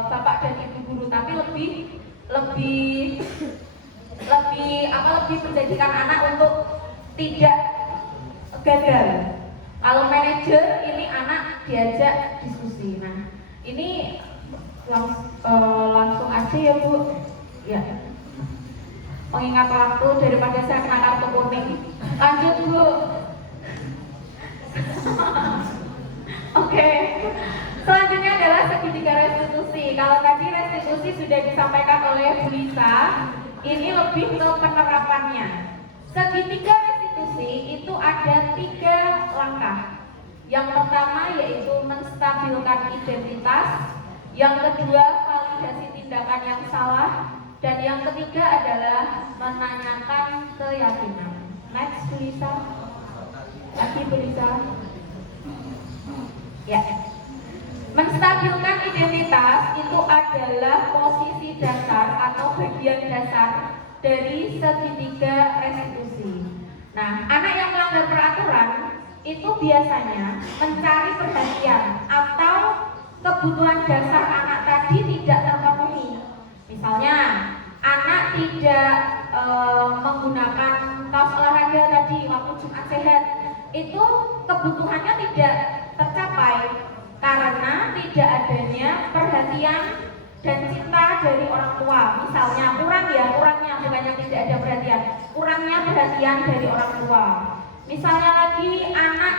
bapak dan ibu guru, tapi lebih menjadikan anak untuk tidak gagal. Kalau manajer, ini anak diajak diskusi. Nah, ini langsung aja ya Bu. Ya. Mengingat waktu daripada saya kena kartu kuning. Lanjut Bu. Oke. Selanjutnya adalah segitiga restitusi. Kalau tadi restitusi sudah disampaikan oleh Bu Lisa, ini lebih ke penerapannya. Segitiga restitusi itu ada 3 langkah. Yang pertama yaitu menstabilkan identitas, yang kedua validasi tindakan yang salah, dan yang ketiga adalah menanyakan keyakinan. Next, Bu Lisa. Lagi Bu Lisa. Ya. Menstabilkan identitas itu adalah posisi dasar atau bagian dasar dari segitiga restitusi. Nah, anak yang melanggar peraturan itu biasanya mencari perhatian atau kebutuhan dasar anak tadi tidak terpenuhi. Misalnya, anak tidak menggunakan kaos olahraga tadi waktu Jumat sehat, itu kebutuhannya tidak tercapai karena tidak adanya perhatian dan cinta dari orang tua. Misalnya kurangnya bukannya tidak ada perhatian, kurangnya perhatian dari orang tua. Misalnya lagi anak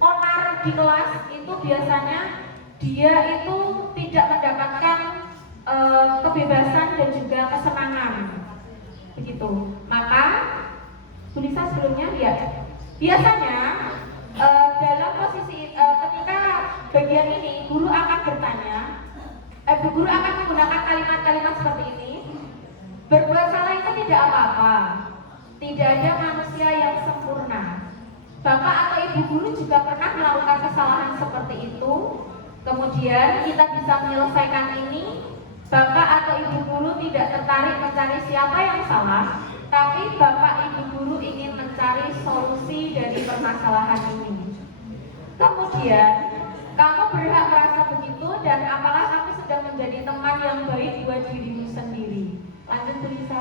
onar di kelas itu biasanya dia itu tidak mendapatkan kebebasan dan juga kesenangan, begitu. Maka Bu Lisa sebelumnya ya, biasanya dalam posisi ketika bagian ini guru akan bertanya, guru akan menggunakan kalimat-kalimat seperti ini. Berbuat salah itu tidak apa-apa, tidak ada manusia yang sempurna. Bapak atau ibu guru juga pernah melakukan kesalahan seperti itu. Kemudian kita bisa menyelesaikan ini. Bapak atau ibu guru tidak tertarik mencari siapa yang salah, tapi bapak ibu guru ingin mencari solusi dari permasalahan ini. Kemudian kamu berhak merasa begitu, dan apakah kamu sudah menjadi teman yang baik buat dirimu sendiri. Lanjut Bu Lisa.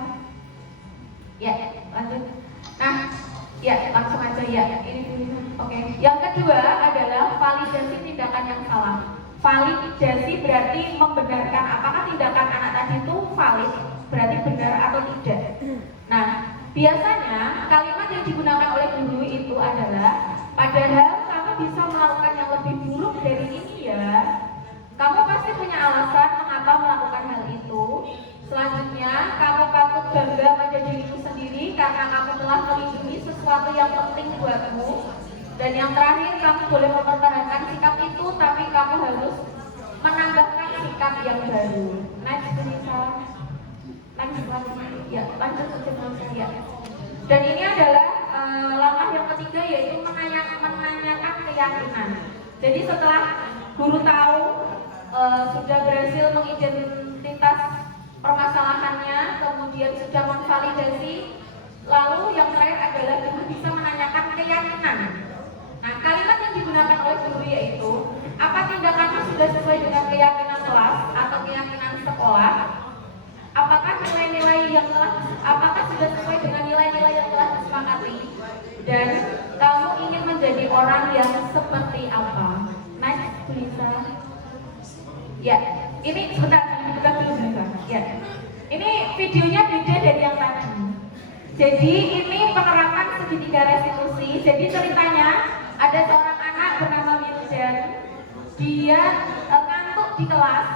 Ya, lanjut. Nah, ya langsung aja ya. Ini Bu Lisa. Oke. Yang kedua adalah validasi tindakan yang salah. Validasi berarti membenarkan apakah tindakan anak tadi itu valid, berarti benar atau tidak. Nah, biasanya kalimat yang digunakan oleh guru itu adalah, padahal kamu bisa melakukan yang lebih buruk dari ini ya. Kamu pasti punya alasan mengapa melakukan hal itu. Selanjutnya, kamu patut bangga pada dirimu sendiri karena kamu telah melindungi sesuatu yang penting buatmu. Dan yang terakhir, kamu boleh mempertahankan sikap itu, tapi kamu harus menambahkan sikap yang baru. Next, Lisa. Ya, lanjut ke ya. Dan ini adalah langkah yang ketiga, yaitu menanyakan keyakinan. Jadi setelah guru tahu sudah berhasil mengidentitas permasalahannya, kemudian sudah memvalidasi, lalu yang terakhir adalah guru bisa menanyakan keyakinan. Nah, kalimat yang digunakan oleh guru yaitu, apa tindakanmu sudah sesuai dengan keyakinan kelas atau keyakinan sekolah? Apakah sudah sesuai dengan nilai-nilai yang telah disepakati? Dan kamu ingin menjadi orang yang seperti apa? Next, Bu Lisa. Ya, ini sebentar, kita dulu juga. Ya, ini videonya beda dari yang tadi. Jadi ini penerapan segitiga restitusi. Jadi ceritanya ada seorang anak bernama Wildan. Dia ngantuk di kelas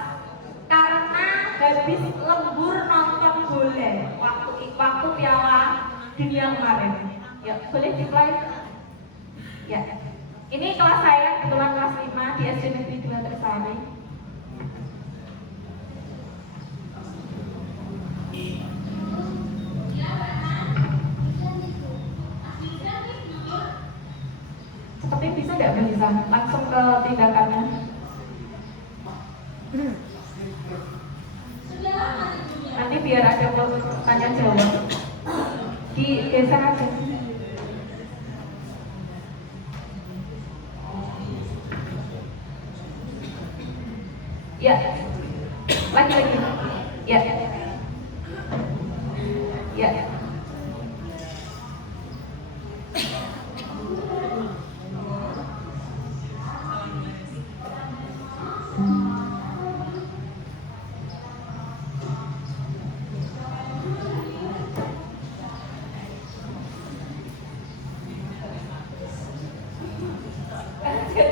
karena habis lembur nonton bola waktu Piala Dunia kemarin. Ya, boleh di-play? Ya. Ini kelas saya, kebetulan kelas 5 di SD Negeri 2 Tersari. Seperti bisa nggak bisa langsung ke tindakannya? Nanti biar ada tanya jawab digeser aja. Ya, lagi. Ya, ya.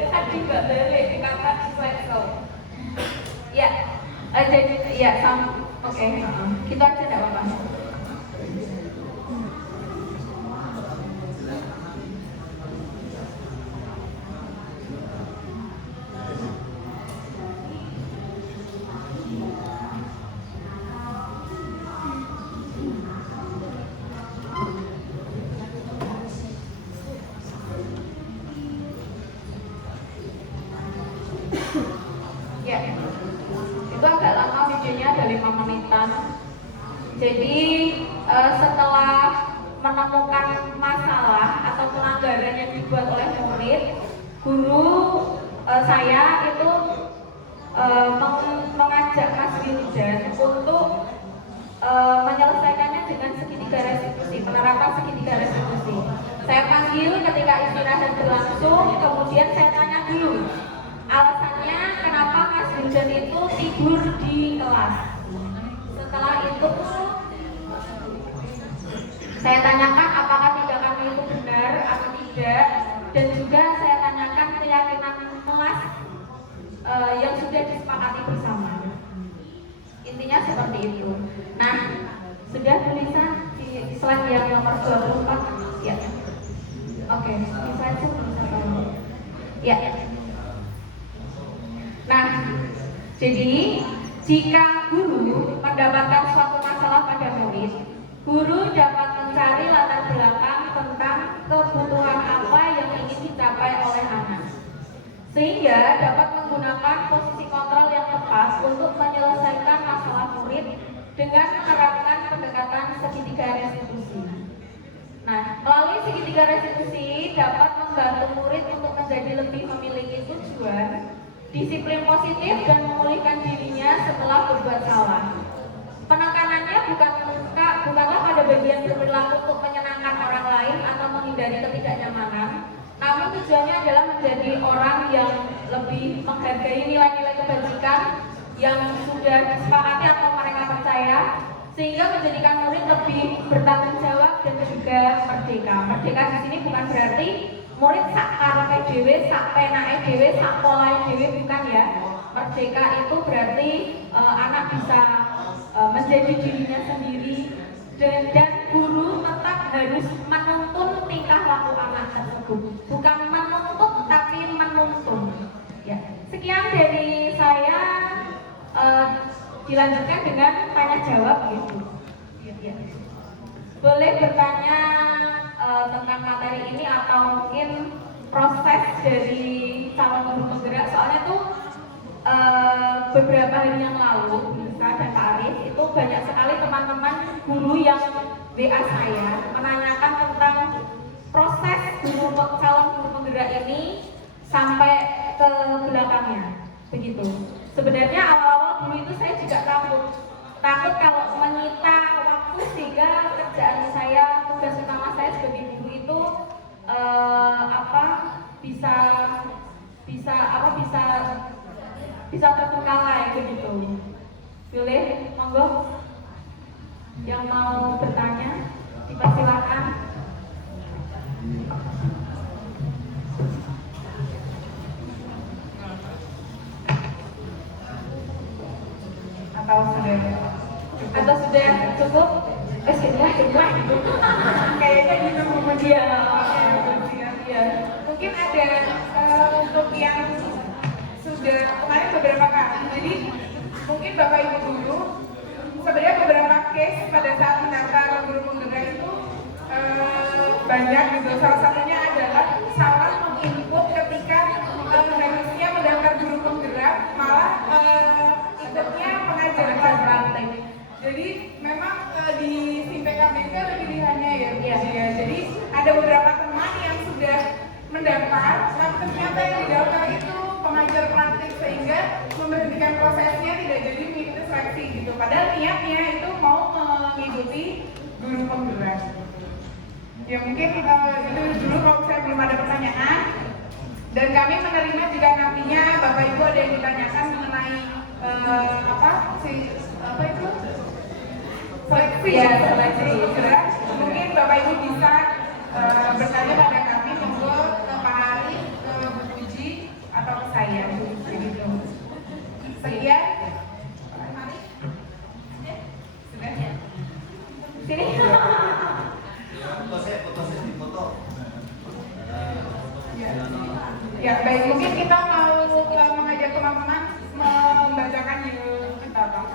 Tadi nggak boleh dikatakan slideshow. Ya, jadi ya sama. Oke, kita aja nggak apa-apa. Ya, itu agak lama videonya, ada 5 menitan. Jadi setelah menemukan masalah atau pelanggaran yang dibuat oleh murid, guru saya itu mengajak Mas Wildan untuk menyelesaikannya dengan segitiga restitusi, penerapan segitiga restitusi. Saya panggil ketika istirahat berlangsung, kemudian saya tanya dulu alasannya kenapa Mas hujan itu tidur di kelas. Setelah itu saya tanyakan apakah tindakannya itu benar atau tidak, dan juga saya tanyakan keyakinan kelas yang sudah disepakati bersama. Intinya seperti itu. Nah, sudah tulisan di slide yang nomor 24 ya. Oke, di slide ya. Nah, jadi jika guru mendapatkan suatu masalah pada murid, guru dapat mencari latar belakang tentang kebutuhan apa yang ingin dicapai oleh anak, sehingga dapat menggunakan posisi kontrol yang tepat untuk menyelesaikan masalah murid dengan menerapkan pendekatan segitiga restitusi. Nah, melalui segitiga restitusi dapat membantu murid untuk menjadi lebih memiliki tujuan, disiplin positif, dan memulihkan dirinya setelah berbuat salah. Penekanannya bukanlah pada bagian berperilaku untuk menyenangkan orang lain atau menghindari ketidaknyamanan, namun tujuannya adalah menjadi orang yang lebih menghargai nilai-nilai kebajikan yang sudah disepakati atau mereka percaya, sehingga menjadikan murid lebih bertanggung jawab dan juga merdeka. Merdeka di sini bukan berarti murid sak karepe dhewe, sak penake dhewe, sak polahe dhewe, bukan ya. Merdeka itu berarti anak bisa menjadi dirinya sendiri, dan guru tetap harus menuntun tingkah laku anak tersebut, bukan menuntut tapi menuntun. Ya, sekian dari saya. Dilanjutkan dengan tanya jawab gitu. Ya. Boleh bertanya tentang materi ini atau mungkin proses dari calon guru penggerak. Soalnya tuh beberapa hari yang lalu, Bisa dan Pak Arif, itu banyak sekali teman-teman guru yang WA saya menanyakan tentang proses calon guru penggerak ini sampai ke belakangnya, begitu. Sebenarnya awal-awal dulu itu saya juga takut kalau menyita waktu, sehingga kerjaan saya, tugas utama saya sebagai guru itu bisa terbengkalai begitu. Boleh, monggo yang mau bertanya dipersilakan. Atau sudah cukup? Semuanya gitu. Kayaknya gitu kemudian. Ya. Mungkin ada untuk yang sudah kemarin beberapa kali. Jadi mungkin Bapak Ibu guru, sebenarnya beberapa case pada saat mendaftar guru penggerak itu banyak gitu. Salah satunya adalah salah menginput ketika harusnya mendaftar guru penggerak, malah ikutnya pengajaran praktek. Jadi memang di SIMPKB itu ada pilihannya ya. Jadi ada beberapa teman yang sudah mendaftar, tapi ternyata yang didaftar itu pengajar praktik, sehingga memberhentikan prosesnya, tidak jadi mengikuti seleksi gitu. Padahal niatnya itu mau mengikuti guru penggerak. Ya mungkin itu dulu kalau saya belum ada pertanyaan. Dan kami menerima jika nantinya Bapak Ibu ada yang ditanyakan mengenai seleksi gerak, mungkin Bapak Ibu bisa bertanya pada kami, monggo ke Pak Arif, ke Bu Puji, atau ke saya, begitu. Sekian. Pak Arif, sudah ya? Sini. Ya baik, mungkin kita mau mengajak teman-teman membacakan judul kita, Pak.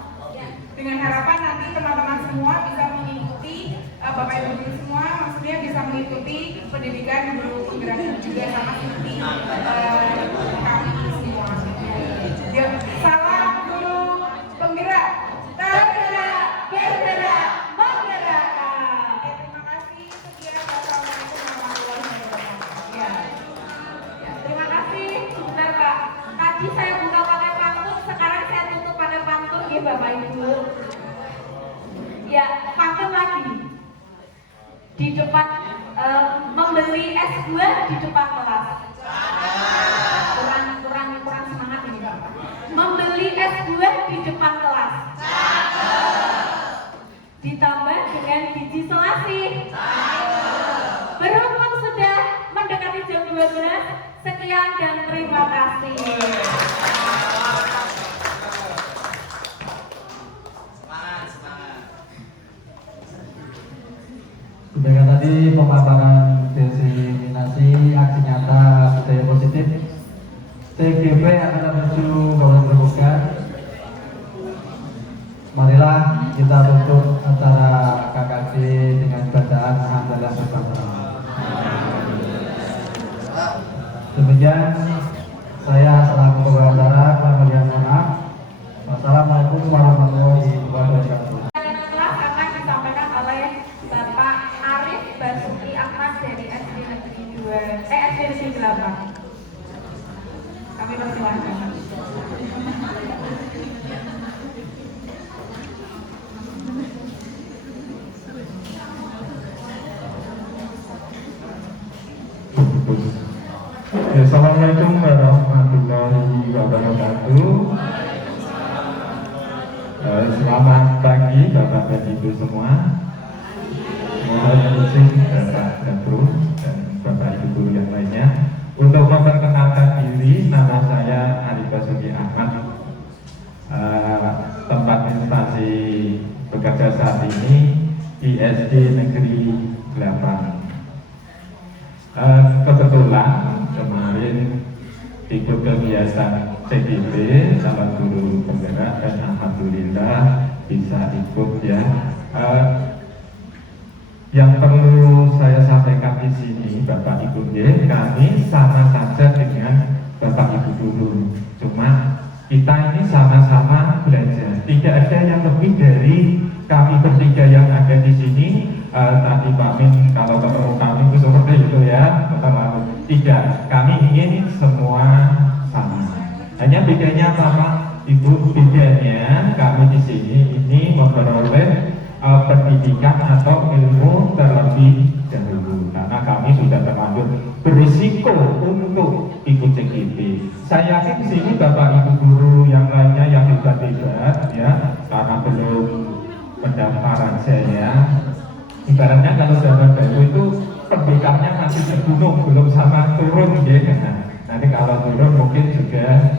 Dengan harapan nanti teman-teman semua bisa mengikuti, Bapak Ibu guru semua, maksudnya bisa mengikuti pendidikan guru penggerak juga sama seperti kami semua. Ya, salam guru penggerak, tergerak, bergerak, menggerakkan. Terima kasih. Sekian, wassalamualaikum warahmatullahi wabarakatuh. Ya, terima kasih. Sebentar Pak, tadi saya buka pakai pantun, sekarang saya tutup pakai pantun ya Bapak Ibu. Ya, pantun lagi. Di depan membeli es buah di depan kelas. Kurang semangat ini Bapak. Membeli bagian digisolasi? Berhubung sudah mendekati jam 12, sekian dan terima kasih. Demikian tadi pemaparan diseminasi aksi nyata budaya positif TGP Angkatan 7 Kabupaten Grobogan. Marilah kita tutup acara KKD dengan bacaan hamdalah bersama. Demikian saya selaku pembawa acara kami mohon maaf. Wassalamualaikum warahmatullahi wabarakatuh. Yang telah akan disampaikan oleh Bapak Arif Basuki Ahmad dari SD Negeri 2, SD Negeri 8. Kami persilahkan. Assalamualaikum warahmatullahi wabarakatuh. Selamat pagi Bapak dan Ibu semua. Mohon izin Bapak Gabru dan Bapak Ibu guru yang lainnya untuk memperkenalkan diri. Nama saya Arif Basuki Ahmad. Tempat instansi bekerja saat ini di SD Negeri 8. Kebetulan kemarin ikut kegiatan CGP calon guru penggerak dan alhamdulillah bisa ikut ya. Yang perlu saya sampaikan di sini Bapak Ibu kami sama saja dengan Bapak Ibu guru, cuma kita ini sama-sama belajar. Tidak ada yang lebih dari kami bertiga yang ada di sini. Tadi Pak Min kalau ketemu kami itu seperti itu ya, tidak. Kami ingin semua sama. Hanya bedanya apa, Ibu? Bedanya kami di sini ini memperoleh pendidikan atau ilmu terlebih dahulu karena kami sudah terlanjur berisiko untuk ikut CGP. Saya yakin di sini Bapak Ibu guru yang lainnya yang hebat-hebat ya, karena belum pendaftaran saya. Ibaratnya kalau zaman dahulu itu pendekatnya masih di gunung, belum sama turun ya. Nanti kalau turun mungkin juga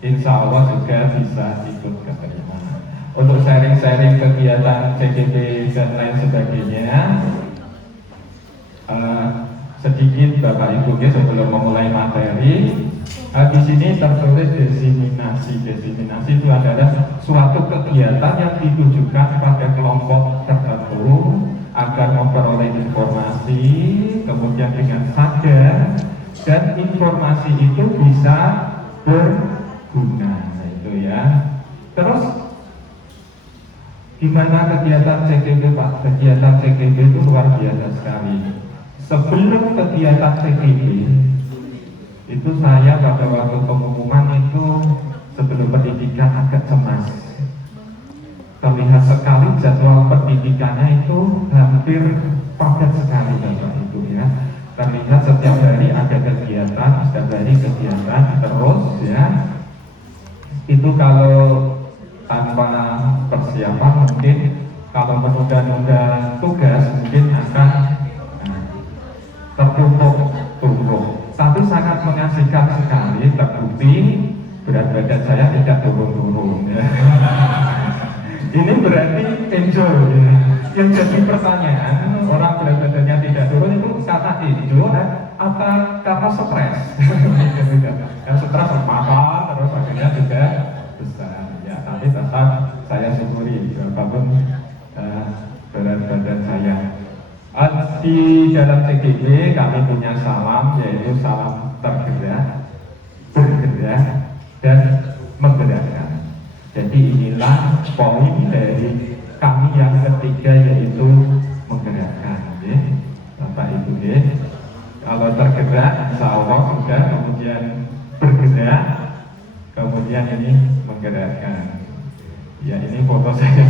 insya Allah juga bisa ikut keterima. Untuk sharing-sharing kegiatan CGP dan lain sebagainya, sedikit Bapak Ibu sebelum memulai materi. Di sini tertulis diseminasi. Diseminasi itu adalah suatu kegiatan yang ditujukan pada kelompok tertentu agar memperoleh informasi, kemudian dengan sadar dan informasi itu bisa berguna, itu ya. Terus gimana kegiatan CGP Pak? Kegiatan CGP itu luar biasa sekali. Sebelum kegiatan CGP itu saya pada waktu pengumuman itu sebelum pendidikan agak cemas. Terlihat sekali jadwal pendidikannya itu hampir padat sekali Bapak Ibu ya. Terlihat setiap hari ada kegiatan, setiap hari kegiatan terus ya. Itu kalau tanpa persiapan mungkin kalau menunda-nunda tugas mungkin akan tertumpuk. Tapi sangat mengasihkan sekali, terbukti berat badan saya tidak turun-turun ya. Ini berarti enjoy ya. Yang jadi pertanyaan, orang berat badannya tidak turun itu karena enjoy apa karena stres? Yang stres makan terus akhirnya juga besar ya. Tapi tetap saya syukuri apapun berat badan saya. Di dalam CGP kami punya salam, yaitu salam tergerak, bergerak, dan menggerakkan. Jadi inilah poin dari kami yang ketiga, yaitu menggerakkan ya. Bapak Ibu ya. Kalau tergerak insya Allah sudah, kemudian bergerak, kemudian ini menggerakkan. Ya ini foto saya.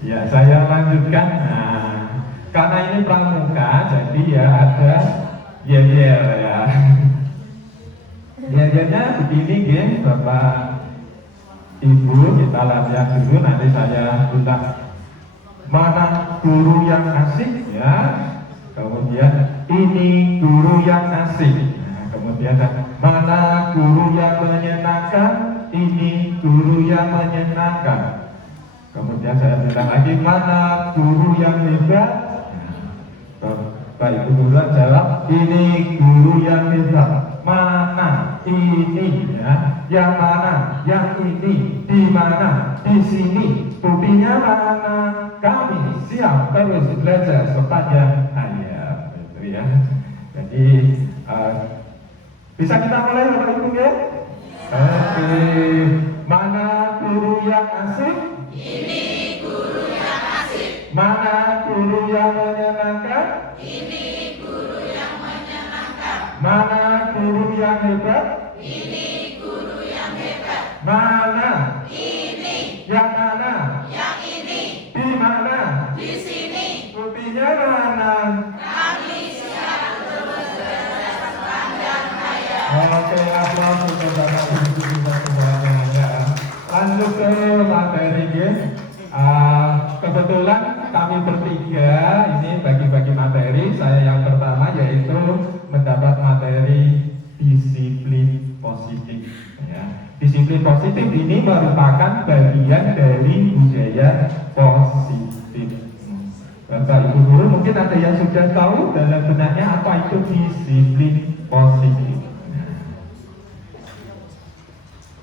Ya saya lanjutkan. Karena ini pramuka, jadi ya ada yel-yel ya. Yel-yelnya begini geng, Bapak Ibu kita latihan dulu, nanti saya ulang mana guru yang asik ya. Kemudian ini guru yang asik. Nah, kemudian mana guru yang menyenangkan, ini guru yang menyenangkan. Kemudian saya bilang lagi, mana guru yang hebat? Baik, guru jawab, ini guru yang hebat. Mana ini ya? Yang mana? Yang ini. Di mana? Di sini. Buktinya mana? Kami siap terus belajar sepanjang hayat. Gitu ya. Jadi bisa kita mulai Bapak Ibu ya? Oke. Mana guru yang asik? Ini guru yang asik. Mana guru yang menyenangkan? Ini guru yang menyenangkan. Mana guru yang hebat? Ini guru yang hebat. Mana? Ini. Yang mana? Yang ini. Di mana? Di sini. Buktinya mana? Kami siap terus belajar sepanjang hayat. Oke, aplaus untuk Bapak Ibu kita semuanya ya. Lanjut ke materi ya. Kebetulan kami bertiga ini bagi-bagi materi. Saya yang pertama yaitu mendapat materi disiplin positif. Ya. Disiplin positif ini merupakan bagian dari budaya positif. Bapak Ibu guru mungkin ada yang sudah tahu dalam benaknya apa itu disiplin positif.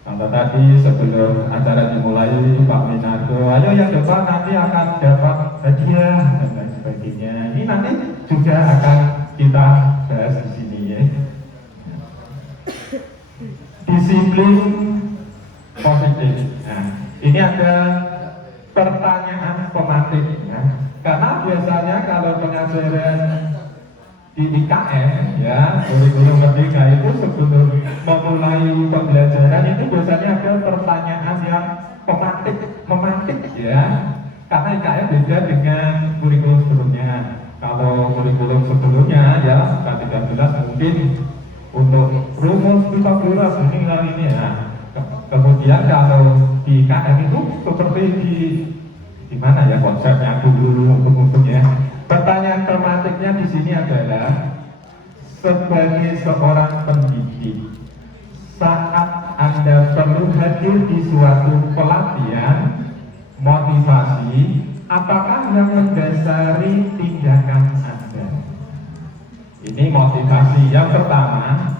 Kalau tadi sebelum acara dimulai Pak Minato, ayo yang depan nanti akan dapat hadiah dan lain sebagainya. Ini nanti juga akan kita bahas di sini ya. Disiplin positif. Nah, ini ada pertanyaan pemantik ya. Karena biasanya kalau pengajaran di IKM ya, kurikulum merdeka itu sebelum memulai pembelajaran itu biasanya ada pertanyaan yang memantik ya. Karena IKM beda dengan kurikulum sebelumnya. Kalau kurikulum sebelumnya ya K13 mungkin untuk rumus Pythagoras ini ya. Kemudian kalau di IKM itu seperti di mana ya konsepnya dulu untuk-untuknya. Pertanyaan tematiknya di sini adalah sebagai seorang pendidik, saat Anda perlu hadir di suatu pelatihan motivasi, apakah yang mendasari tindakan Anda? Ini motivasi yang pertama.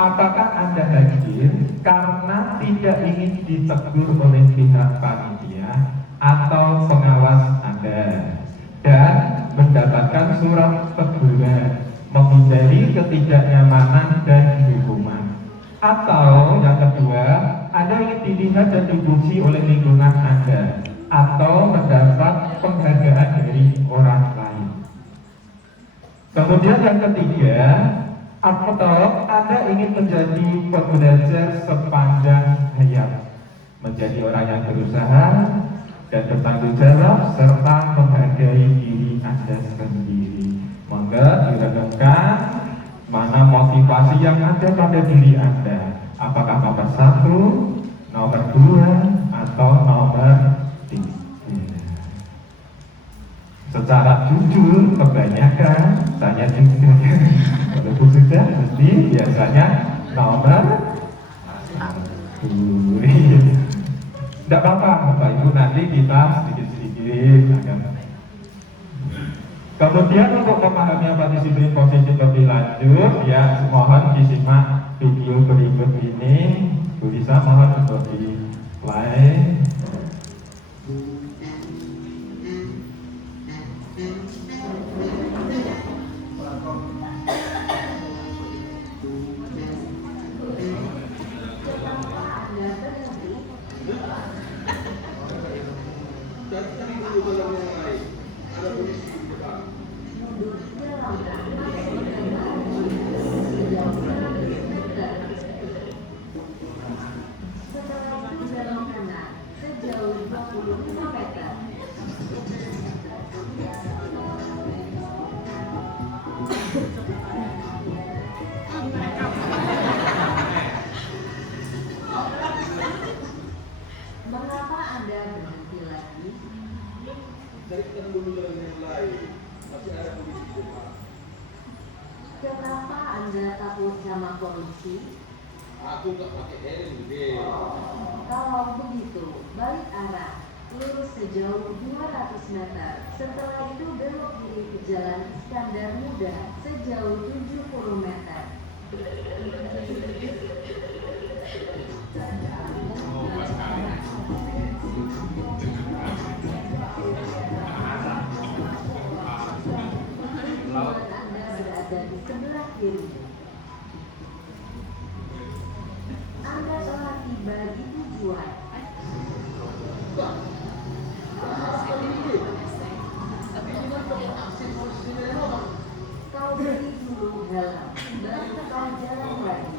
Apakah Anda hadir karena tidak ingin ditegur oleh pihak panitia atau pengawas Anda dan mendapatkan surat teguran, menghindari ketidaknyamanan dan hukuman? Atau yang kedua, Anda ingin dilihat dan dipuji oleh lingkungan Anda atau mendapat penghargaan dari orang lain? Kemudian yang ketiga, atau Anda ingin menjadi pembelajar sepanjang hayat, menjadi orang yang berusaha dan bertanggung jawab serta menghargai diri Anda sendiri. Maka direnungkan mana motivasi yang ada pada diri Anda. Apakah nomor 1, nomor 2, atau nomor 3? Secara jujur kebanyakan saya juga walaupun sudah mesti biasanya nomor 1. Tidak apa-apa Bapak Ibu, nanti kita sedikit-sedikit akan. Kemudian untuk memahami apa disiplin positif lebih lanjut ya mohon disimak video berikut ini. Bu Lisa mohon untuk di play. Mengapa Anda berhenti lagi? Kenapa Anda takut sama polisi? Aku gak pakai helm, deh. Kalau begitu, balik arah, lurus sejauh 200 meter. Setelah itu belok kiri ke Jalan Iskandar Muda sejauh 70 meter. Anda berada di sebelah kiri. Anda telah tiba di tujuan. Kau beri dulu helm, baru kau jalan lagi.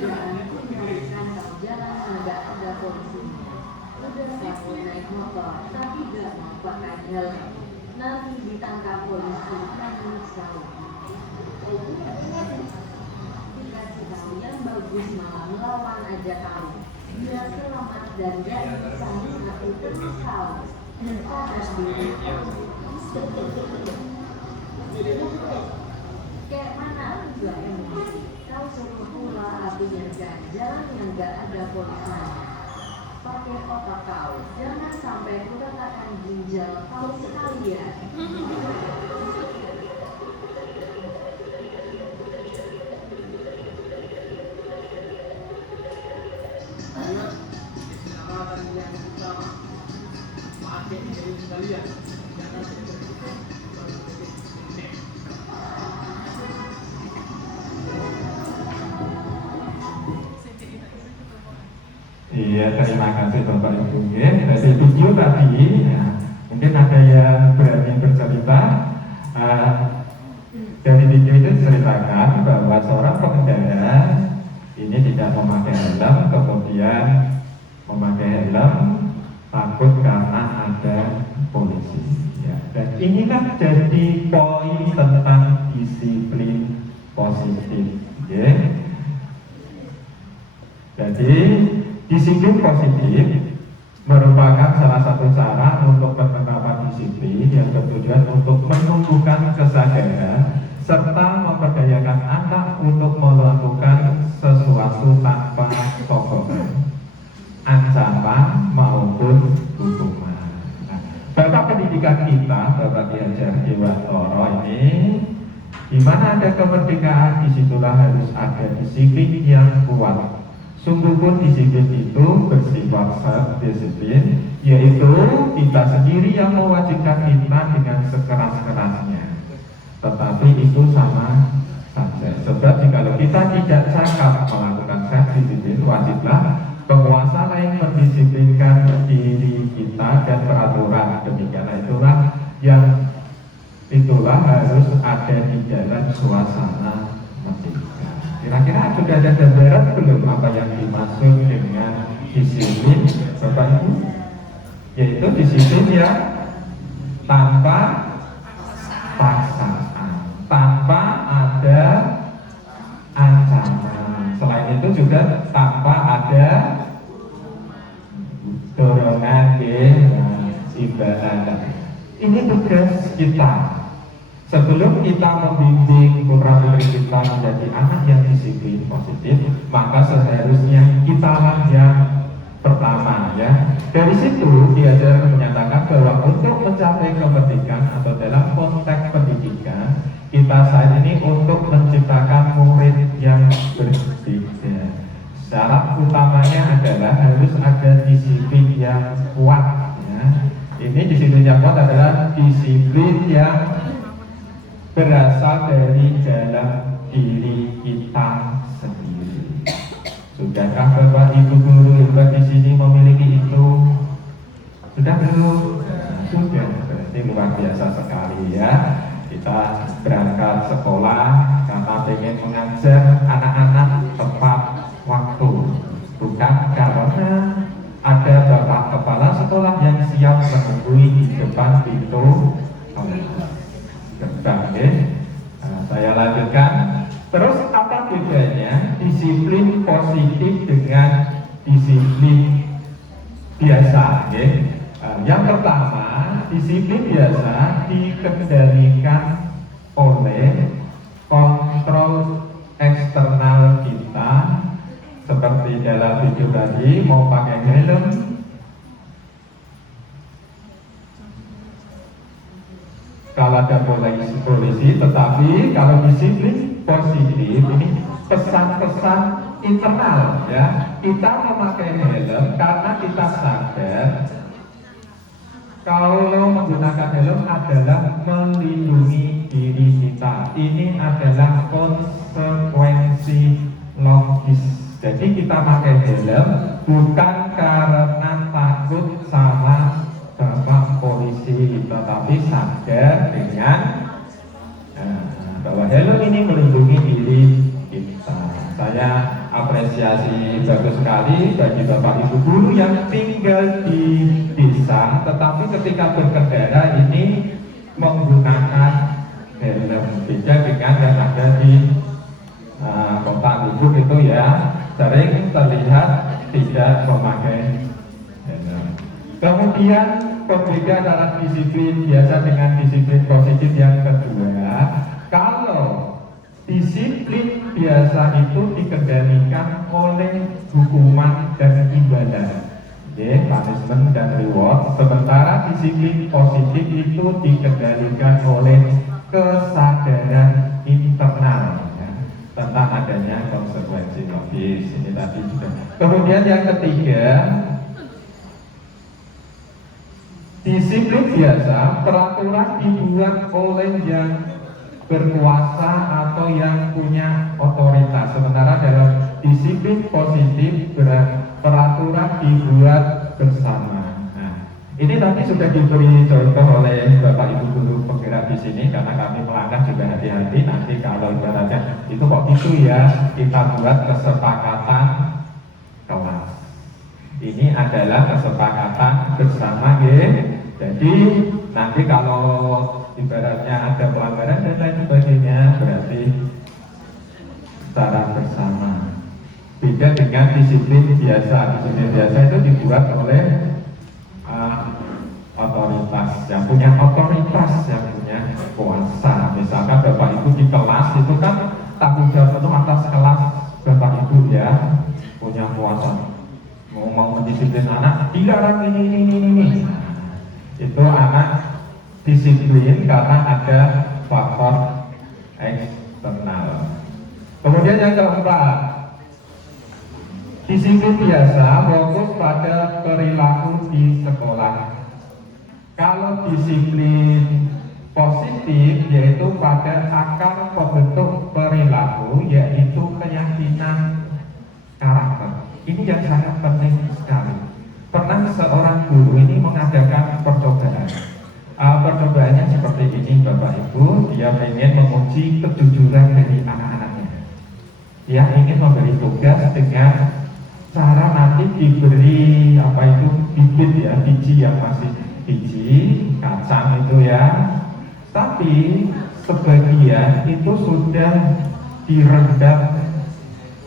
Jangan menyalahkan kau jalan nggak ada polisinya. Udah kamu naik motor, tapi gak mau pakai helm. Nanti ditangkap polisi, kamu tahu. Dikasih tahu yang bagus malah melawan aja kamu. Biar selamat dan gak bisa aku terus tahu. Sadar diri. Kayak mana juga emosi. Kau suruh pula apinya kan jalan yang gak ada polisinya. Pakai otak kau, jangan sampai kuletakkan ginjal kau sekalian. Iya, terima kasih Bapak Ibu. Dari video tadi, ya, mungkin ada yang berani bercerita. Dari video itu diceritakan bahwa seorang pengendara ini tidak memakai helm, kemudian memakai helm takut karena ada polisi. Ya. Dan inilah jadi poin tentang disiplin positif. Ya. Jadi disiplin positif merupakan salah satu cara untuk penerapan disiplin yang bertujuan untuk menumbuhkan kesadaran serta memberdayakan anak untuk melakukan sesuatu tanpa sokongan, ancaman maupun hukuman. Nah, Bapak pendidikan kita, Bapak Ki Hajar Dewantoro ini, di mana ada kemerdekaan, disitulah harus ada disiplin yang kuat. Sungguh pun disiplin itu bersifat self-disiplin, yaitu kita sendiri yang mewajibkan kita dengan sekeras-kerasnya. Tetapi itu sama saja. Sebab jika kita tidak cakap melakukan self-disiplin, wajiblah penguasa lain mendisiplinkan diri kita dan peraturan. Demikianlah itulah harus ada di dalam suasana merdeka. Kira-kira sudah ada gambaran belum apa yang dimaksud dengan disiplin, Bapak Ibu? Yaitu disiplin yang tanpa paksaan, tanpa ada ancaman. Selain itu juga tanpa ada dorongan ibadah. Ini tugas kita. Sebelum kita membimbing putra-putri kita menjadi anak yang disiplin positif, maka seharusnya kitalah yang pertama, ya. Dari situ Diajar menyatakan bahwa untuk mencapai kemerdekaan atau dalam konteks pendidikan, kita saat ini untuk menciptakan murid yang berbeda. Syarat utamanya adalah harus ada disiplin yang kuat, ya. Ini disiplin yang kuat adalah disiplin yang berasal dari dalam diri kita sendiri. Sudahkah Bapak Ibu guru hebat di sini memiliki itu? Sudah belum? Sudah. Berarti luar biasa sekali, ya. Kita berangkat sekolah karena ingin mengajar anak-anak tepat waktu, bukan karena ada bapak kepala sekolah yang siap menunggui di depan pintu gerbang. Saya lanjutkan. Terus apa bedanya disiplin positif dengan disiplin biasa? Yang pertama, disiplin biasa dikendalikan oleh kontrol eksternal kita, seperti dalam video tadi mau pakai helm, kalau ada polisi, tetapi kalau disiplin positif ini pesan-pesan internal ya. Kita memakai helm karena kita sadar kalau menggunakan helm adalah melindungi diri kita. Ini adalah konsekuensi logis. Jadi kita pakai helm bukan karena takut sama bapak polisi, tetapi sadar dengan bahwa helm ini melindungi diri kita. Saya apresiasi bagus sekali bagi bapak ibu guru yang tinggal di desa, tetapi ketika berkendara ini menggunakan helm. Beda dengan yang ada di kota gubuk itu ya, sering terlihat tidak memakai helm. Kemudian pembeda antara disiplin biasa dengan disiplin positif yang kedua, kalau disiplin biasa itu dikendalikan oleh hukuman dan imbalan, punishment dan reward. Sementara disiplin positif itu dikendalikan oleh kesadaran internal ya, tentang adanya konsekuensi logis. Ini tadi sudah. Kemudian yang ketiga, disiplin biasa peraturan dibuat oleh yang berkuasa atau yang punya otoritas. Sementara dalam disiplin positif peraturan dibuat bersama. Nah, ini tadi sudah diberi contoh oleh Bapak Ibu guru penggerak di sini, karena kami melangkah juga hati-hati. Nanti kalau ibaratnya itu kok itu ya, kita buat kesepakatan kelas. Ini adalah kesepakatan bersama ya. Jadi nanti kalau ibaratnya ada pelanggaran dan lain sebagainya, berarti secara bersama. Beda dengan disiplin biasa. Disiplin biasa itu dibuat oleh otoritas, yang punya otoritas, yang punya kuasa. Misalkan Bapak Ibu di kelas itu kan tanggung jawab penuh atas kelas Bapak Ibu ya, punya kuasa. Mau mendisiplin anak, dilarang ini. Itu anak disiplin karena ada faktor eksternal. Kemudian yang keempat, disiplin biasa fokus pada perilaku di sekolah. Kalau disiplin positif yaitu pada akar pembentuk perilaku, yaitu keyakinan karakter. Ini yang sangat penting sekali. Pernah seorang guru ini mengadakan percobaan. Percobaannya seperti ini Bapak Ibu, dia ingin menguji kejujuran dari anak-anaknya. Dia ingin memberi tugas dengan cara nanti diberi bibit ya, biji yang masih biji kacang itu ya. Tapi sebagian itu sudah direndam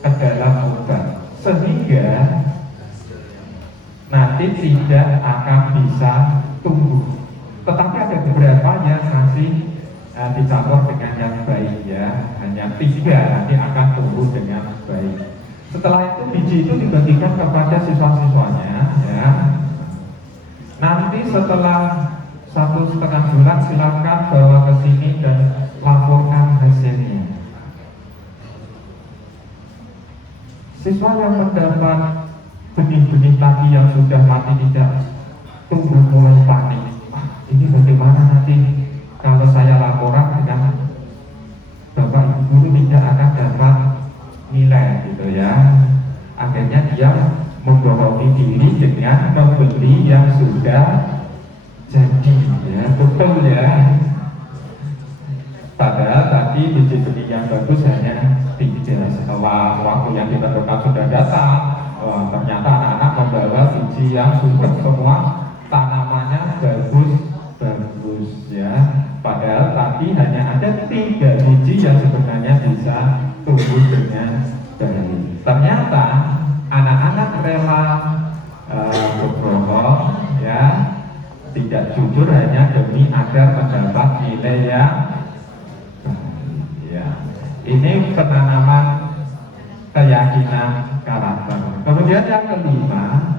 ke dalam obat, sehingga nanti tidak akan bisa tumbuh. Tetapi ada beberapa yang masih dicampur dengan yang baik ya, hanya 3 nanti akan tumbuh dengan baik. Setelah itu biji itu dibagikan kepada siswa-siswanya ya. Nanti setelah 1,5 bulan silakan bawa ke sini dan laporkan hasilnya. Siswa yang mendapat benih-benih tadi yang sudah mati tidak tumbuh mulai panik. Ini bagaimana nanti kalau saya laporan dengan Bapak Ibu guru tidak akan dapat nilai gitu ya. Akhirnya dia membohongi diri dengan membeli yang sudah jadi ya, betul ya. Padahal tadi biji benih yang bagus hanya 3. Setelah waktu yang ditentukan sudah datang, ternyata anak-anak membawa biji yang super semua, tanamannya bagus ya. Padahal tadi hanya ada 3 biji yang sebenarnya bisa tumbuh dengan baik. Ternyata anak-anak rela berbohong ya, tidak jujur hanya demi agar mendapat nilai yang ya. Ini penanaman keyakinan karakter. Kemudian yang kelima,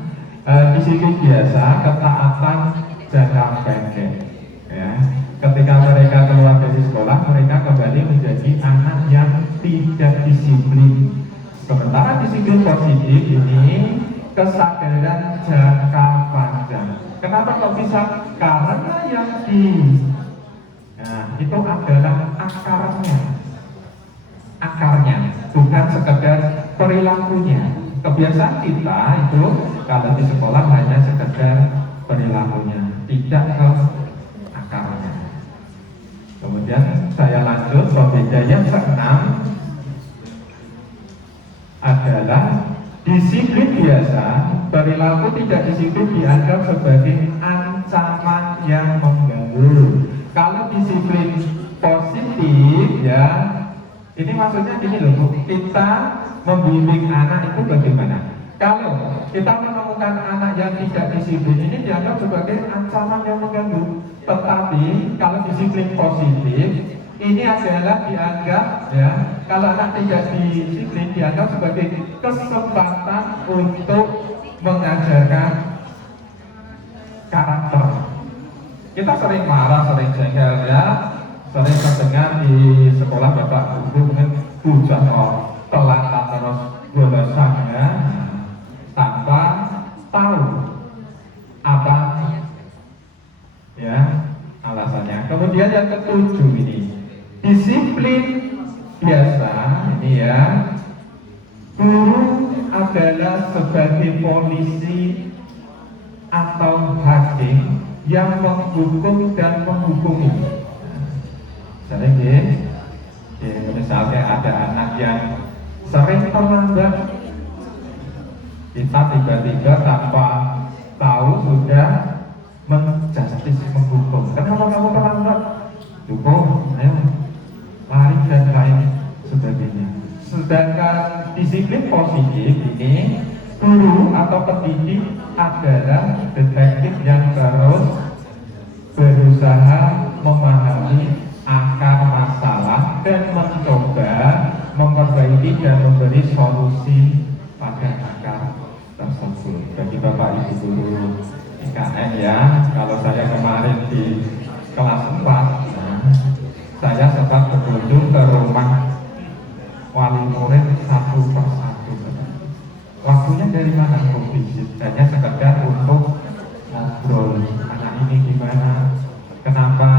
disiplin biasa, ketaatan jangka pendek. Ya. Ketika mereka keluar dari sekolah, mereka kembali menjadi anak yang tidak disiplin. Sementara disiplin positif ini kesadaran jangka panjang. Kenapa kok bisa? Karena yang itu adalah akarnya, bukan sekedar perilakunya. Kebiasaan kita itu kalau di sekolah hanya sekedar perilakunya, tidak ke akarnya. Kemudian saya lanjut, pembeda yang keenam adalah disiplin biasa. Perilaku tidak disiplin dianggap sebagai ancaman yang mengganggu. Kalau disiplin positif ya, ini maksudnya gini loh Bu, kita membimbing anak itu bagaimana? Kalau kita menemukan anak yang tidak disiplin, ini dianggap sebagai ancaman yang mengganggu. Tetapi kalau disiplin positif, ini adalah dianggap ya, kalau anak tidak disiplin dianggap sebagai kesempatan untuk mengajarkan karakter. Kita sering marah, sering jengkel ya, sering terdengar di sekolah bapak guru mungkin bujang telat terus bolesan ya, tanpa tahu apa ya alasannya. Kemudian yang ketujuh ini disiplin biasa ini ya, guru adalah sebagai polisi atau hakim yang menghukum dan menghukumi. Misalnya ada anak yang sering terlambat, kita tiba-tiba tanpa tahu sudah menjustis, menghukum. Kenapa kamu terlambat? Cukup, ayo lari dan lain sebagainya. Sedangkan disiplin positif ini, guru atau pendidik adalah detektif yang terus berusaha memahami akar masalah dan mencoba memperbaiki dan memberi solusi pada akar tersebut. Bagi Bapak Ibu guru IKN ya, kalau saya kemarin di kelas 4, saya sempat berkunjung ke rumah wali murid satu persatu. Waktunya dari mana untuk visit? Hanya sekedar untuk ngobrol, anak ini gimana, kenapa,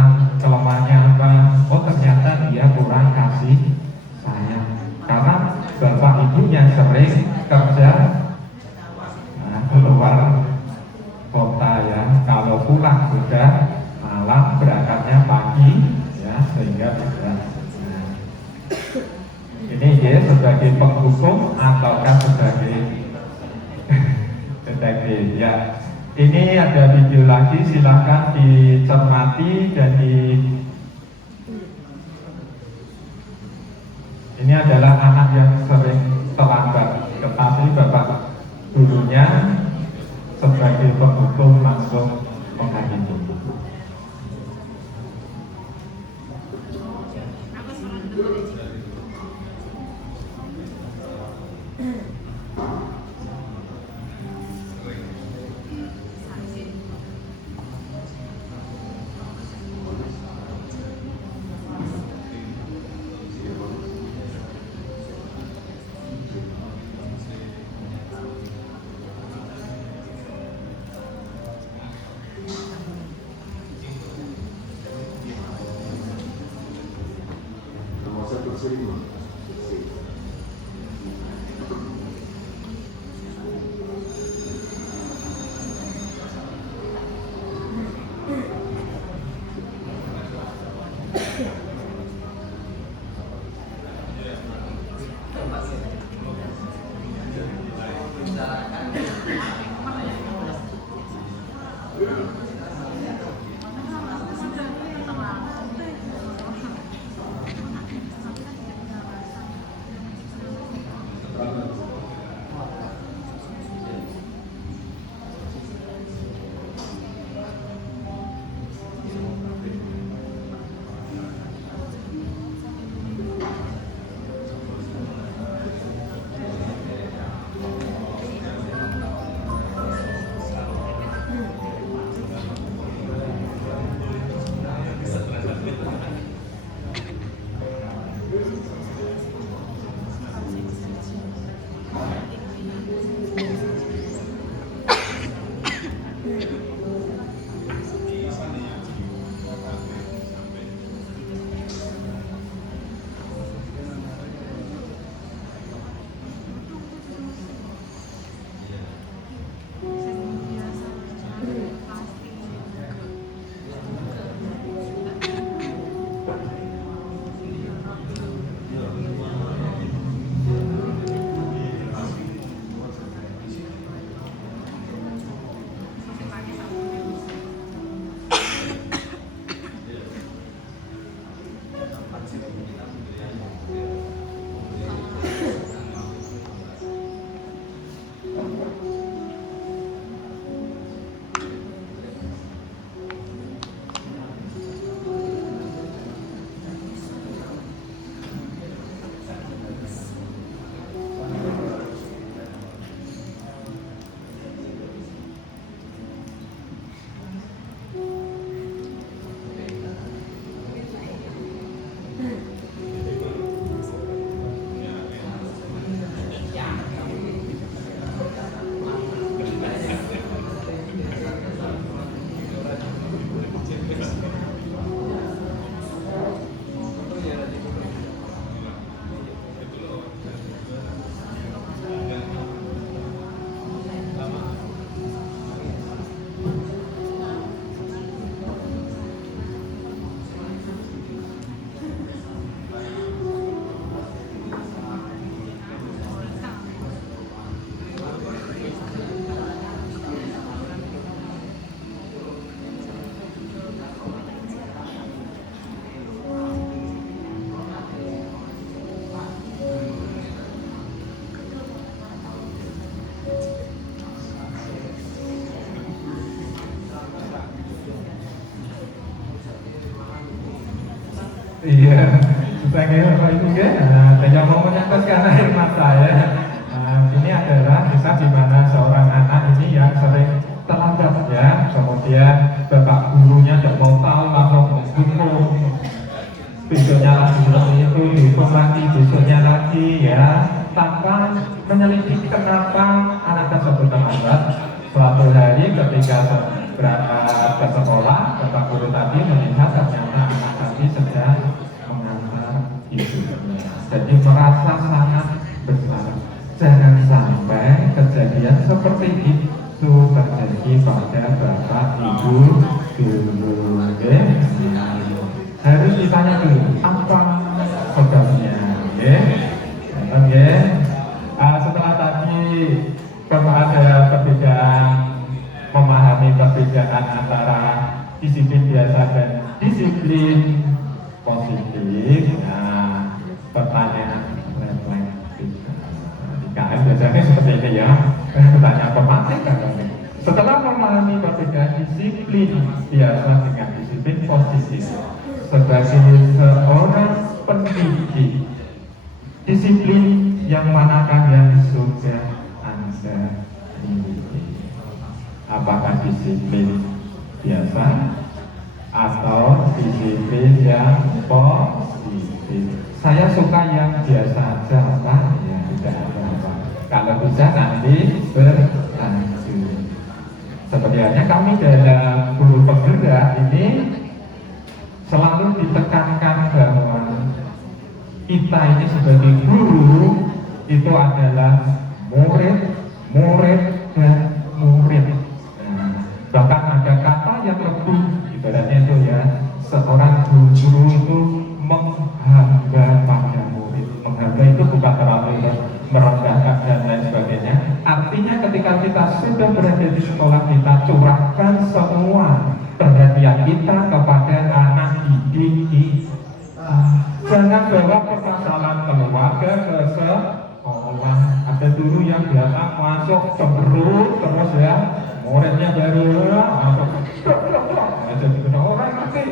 kelemahannya apa. Oh ternyata dia kurang kasih sayang karena bapak ibunya sering kerja keluar kota ya, kalau pulang sudah malam, berangkatnya pagi ya, sehingga tidak. Ini dia sebagai penghukum ataukah sebagai detektif ya. Ini ada video lagi, silahkan dicermati dan ini adalah anak yang sering terlambat, tetapi bapak gurunya sebagai penghukum langsung menghakimi. Iya, supaya Bapak Ibu ya, dan yang mau menyaksikan air mata ya. Ini adalah kisah di mana seorang anak ini yang sering terlambat ya, kemudian bapak gurunya tidak mau tahu langsung menghukum, besoknya lagi seperti itu, dihukum lagi, besoknya lagi ya, tanpa menyelidiki kenapa anak tersebut terlambat. Suatu hari ketika berangkat ke sekolah, bapak guru tadi melihat ternyata anak tadi sedang mengantar ibunya, jadi merasa sangat bersalah. Jangan sampai kejadian seperti itu terjadi pada bapak ibu dulu, okay? Harus ditanya dulu apa sebabnya, okay? Setelah tadi ada perbedaan, memahami perbedaan antara disiplin biasa dan disiplin positif. Nah, pertanyaan reflektif. Kan biasanya seperti ini ya, pertanyaan pematik kan. Setelah memahami perbedaan disiplin biasa dengan disiplin positif sebagai seorang pendidik, disiplin yang manakah yang sudah Anda miliki? Apakah disiplin biasa atau disiplin yang positif? Saya suka yang biasa aja, Pak. Ya, tidak apa-apa. Kalau bisa nanti berlanjut. Sebenarnya kami dalam guru penggerak ini selalu ditekankan bahwa kita ini sebagai guru itu adalah murid, dan murid. Bahkan ada kata yang lebih ibaratnya itu ya, seorang guru itu menghamba pada murid. Menghamba itu bukan terlalu merendahkan dan lain sebagainya. Artinya ketika kita sudah berada di sekolah, kita curahkan semua perhatian kita kepada anak didik kita. Jangan bawa permasalahan keluarga ke sekolah. Ada dulu yang datang masuk cemberut terus ya, muridnya baru masuk jadi kena orang mati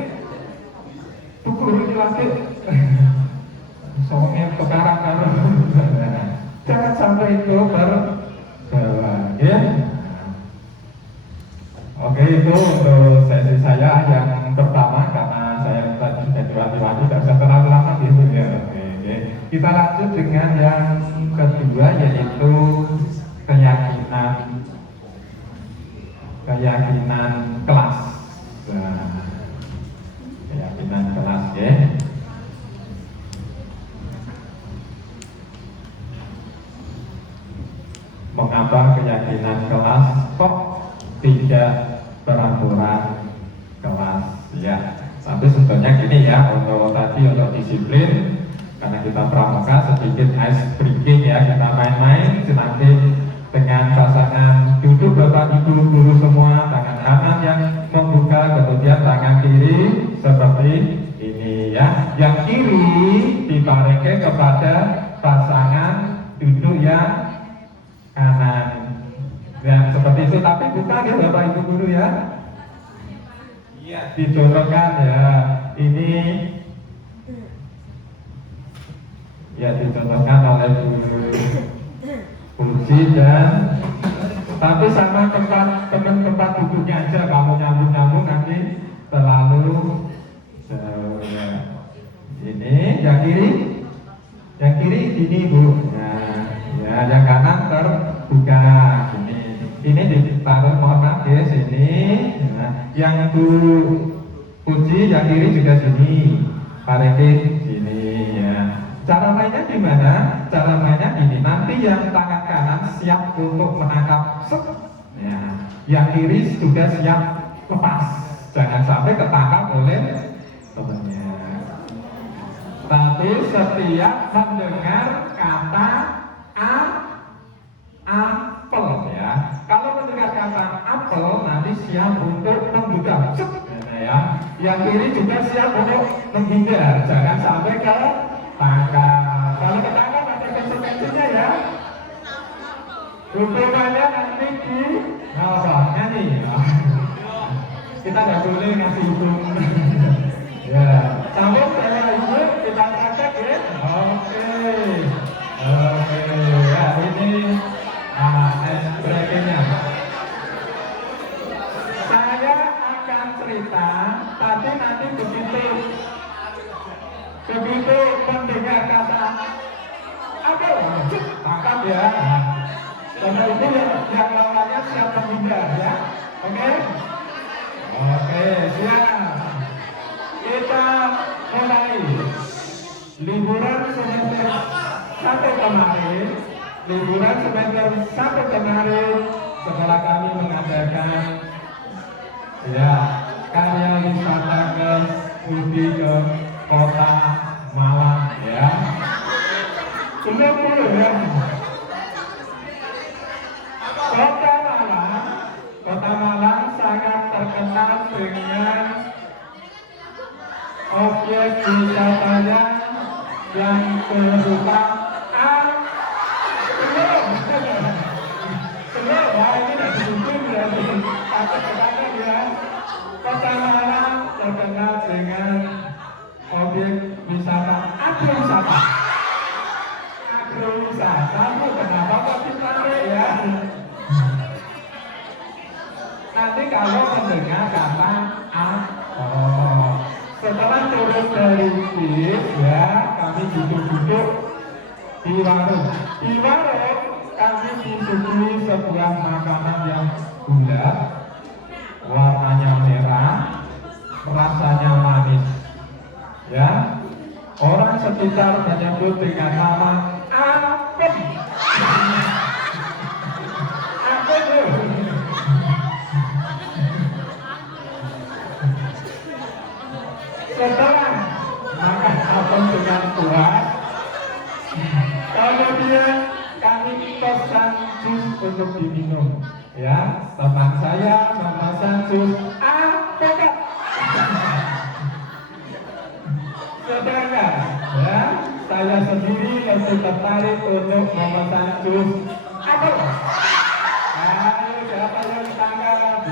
tuh guru ini lagi soalnya sekarang kan jangan sampai itu berbawa ya. Oke, itu untuk sesi saya yang pertama, karena saya tadi sudah diwati-wati tidak usah terlalu lama gitu ya. Oke. Kita lanjut dengan yang kedua, yaitu keyakinan kelas. Nah, keyakinan kelas ya. Mengapa keyakinan kelas kok tidak peraturan kelas ya? Tapi sebetulnya gini ya, untuk tadi untuk disiplin, karena kita pramuka sedikit ice breaking ya, kita main-main nanti dengan pasangan duduk bapak ibu guru semua, tangan kanan yang membuka, kemudian tangan kiri seperti ini ya, yang kiri dipareke kepada pasangan duduk yang kanan ya, seperti itu. Tapi bukan ya bapak ibu guru ya, iya dicontohkan ya, ini ya dicontohkan oleh guru Puji, dan tapi sama tempat duduknya aja, kamu nyambung nanti terlalu jauh ya. Ini yang kiri ini bu, nah ya yang kanan terbuka, ini ditaruh mohon maaf ya sini, nah, yang Bu Puji yang kiri juga sini, parekin sini ya. Cara mainnya gimana? Cara mainnya gini, nanti yang tangan kanan siap untuk menangkap ya, yang kiri juga siap lepas, jangan sampai ketangkap oleh temannya. Tapi setiap mendengar kata apel ya, kalau mendengar kata apel nanti siap untuk membuka ya. Yang kiri juga siap untuk menghindar, jangan sampai ke tangkap. Kalau ketangkap ada konsekuensinya ya. Hukumannya nanti di nyanyi. Kita nggak boleh ngasih hukum. Ya, sambung saya ibu Tapi nanti begitu mendengar kata apa? Tangkap ya. Karena itu yang lawannya siap menghindar ya. Oke? Oke, siap. Kita mulai. Liburan semester 1 kemarin, setelah kami mengadakan ya karya wisata ke Budi ke Kota Malang ya. Belum ya. Kota Malang sangat terkenal dengan objek wisatanya yang berupa wah ini tidak disebut ya, ya. Kota Malang terkenal dengan objek wisata agrowisata. Bu, kenapa kok ditarik ya? Nanti kalau mendengar kata setelah turun dari bis ya, kami duduk-duduk di warung. Di warung kami disuguhi sebuah makanan yang bulat, warnanya merah, rasanya manis. Ya, orang sekitar menyebut dengan nama apem. Apem. Setelah makan apem dengan puas, kemudian kami pesan jus untuk diminum. Ya, teman saya memesan jus alpukat. Sedangkan ya, saya sendiri lebih tertarik untuk memesan jus apel. Ayo siapa yang tangkap?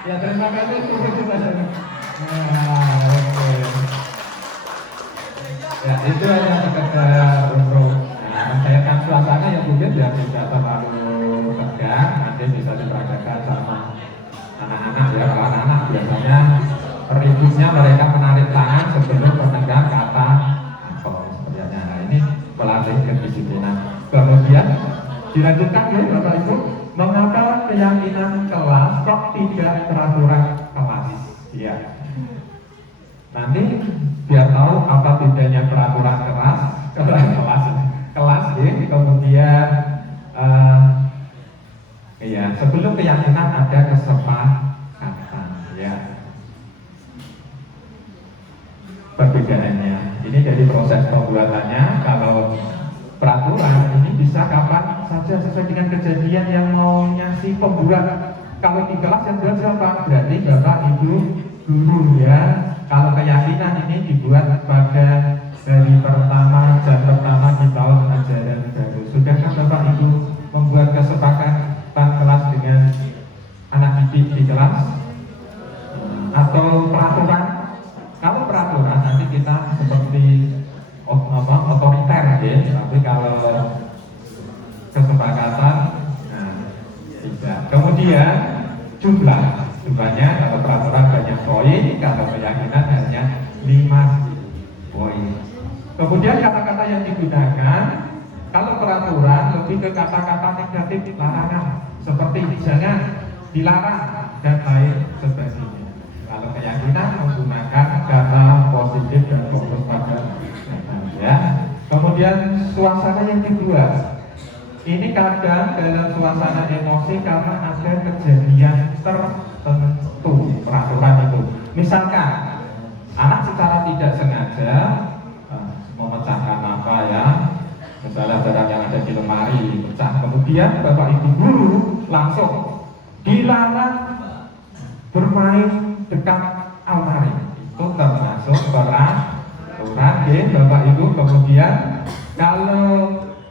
Ya terima kasih sudah. Oke. Ya itu hanya sekedar untuk mencairkan suasana yang mungkin ya tidak terlalu tegang, nanti bisa diperagakan sama anak-anak ya. Kalau anak-anak biasanya ributnya mereka menarik tangan sebelum mendengar kata sebenarnya. Nah, ini pelatih kedisiplinan. Kemudian dilanjutkan ya Bapak Ibu, mengapa keyakinan kelas kok tidak peraturan kelas? Ya. Nanti biar tahu apa bedanya peraturan kelas ya. Kemudian ya sebelum keyakinan ada kesepakatan ya. Perbedaannya ini dari proses pembuatannya. Kalau peraturan ini bisa kapan saja sesuai dengan kejadian yang maunya si pembuat. Kalau di kelas yang buat siapa? Berarti Bapak Ibu guru ya. Kalau keyakinan ini dibuat pada hari pertama, jam pertama di tahun ajaran baru. Sudahkah Bapak Ibu membuat kesepakatan kelas dengan anak didik di kelas? Atau peraturan? Kalau peraturan nanti kita seperti otoriter ya. Tapi kalau kesepakatan tidak. Kemudian jumlahnya kalau peraturan banyak poin, kalau keyakinan hanya 5 poin. Kemudian kata-kata yang digunakan, kalau peraturan lebih ke kata-kata negatif, larangan, seperti jangan, dilarang dan lain sebagainya. Kalau keyakinan menggunakan kata positif dan fokus pada ya. Kemudian suasana yang dibuat. Ini kadang dalam suasana emosi karena ada kejadian tertentu peraturan itu. Misalkan anak secara tidak sengaja memecahkan apa ya, misalnya barang yang ada di lemari pecah, kemudian Bapak Ibu guru langsung dilarang bermain dekat almari. Itu termasuk peraturan Bapak Ibu. Kemudian kalau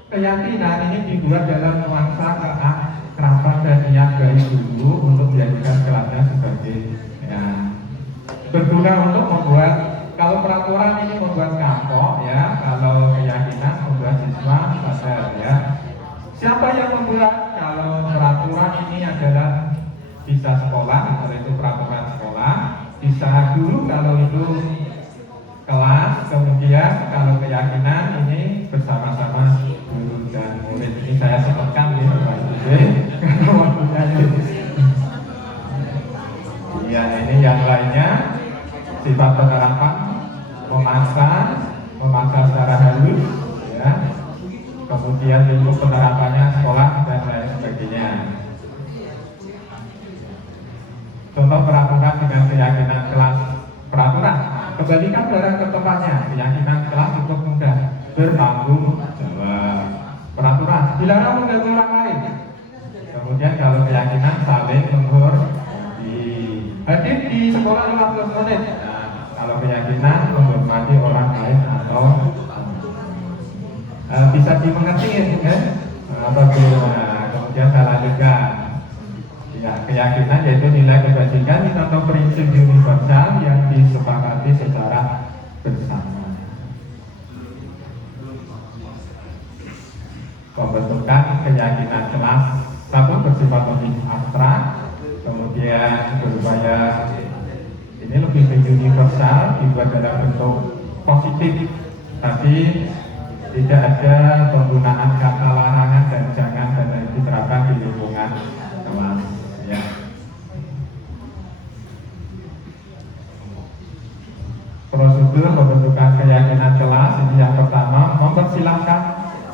keyakinan ini dibuat dalam nuansa keakraban dan niat baik dulu untuk menjadikan kelasnya sebagai ya, berguna untuk membuat. Kalau peraturan ini membuat kapok ya, kalau keyakinan membuat siswa sadar ya. Siapa yang membuat? Kalau peraturan ini adalah bisa sekolah, kalau itu peraturan sekolah, bisa guru kalau itu kelas, kemudian kalau keyakinan ini bersama-sama guru dan murid. Ini saya sebutkan ya Bapak Ibu. Ya, ini yang lainnya sifat penerapan memaksa secara halus, ya. Kemudian lingkup penerapannya sekolah dan lain sebagainya. Contoh peraturan dengan keyakinan kelas. Peraturan kembalikan barang ke tempatnya. Keyakinan kelas cukup mudah, bertanggung jawab. Peraturan dilarang mengganggu orang lain. Kemudian kalau keyakinan saling menghormati, hadir di sekolah 15 menit. Nah, kalau keyakinan menghormati orang lain atau bisa dimengerti kan? Kemudian saya lanjutkan. Ya, keyakinan yaitu nilai kebajikan di contoh prinsip universal yang disepakati secara bersama. Pembentukan keyakinan kelas satu bersifat lebih abstrak, kemudian berupaya ini lebih universal, dibuat dalam bentuk positif, tapi tidak ada penggunaan kata larangan dan jangan dan diterapkan di lingkungan kelas. Ya. Prosedur pembentukan keyakinan kelas ini yang pertama, mempersilahkan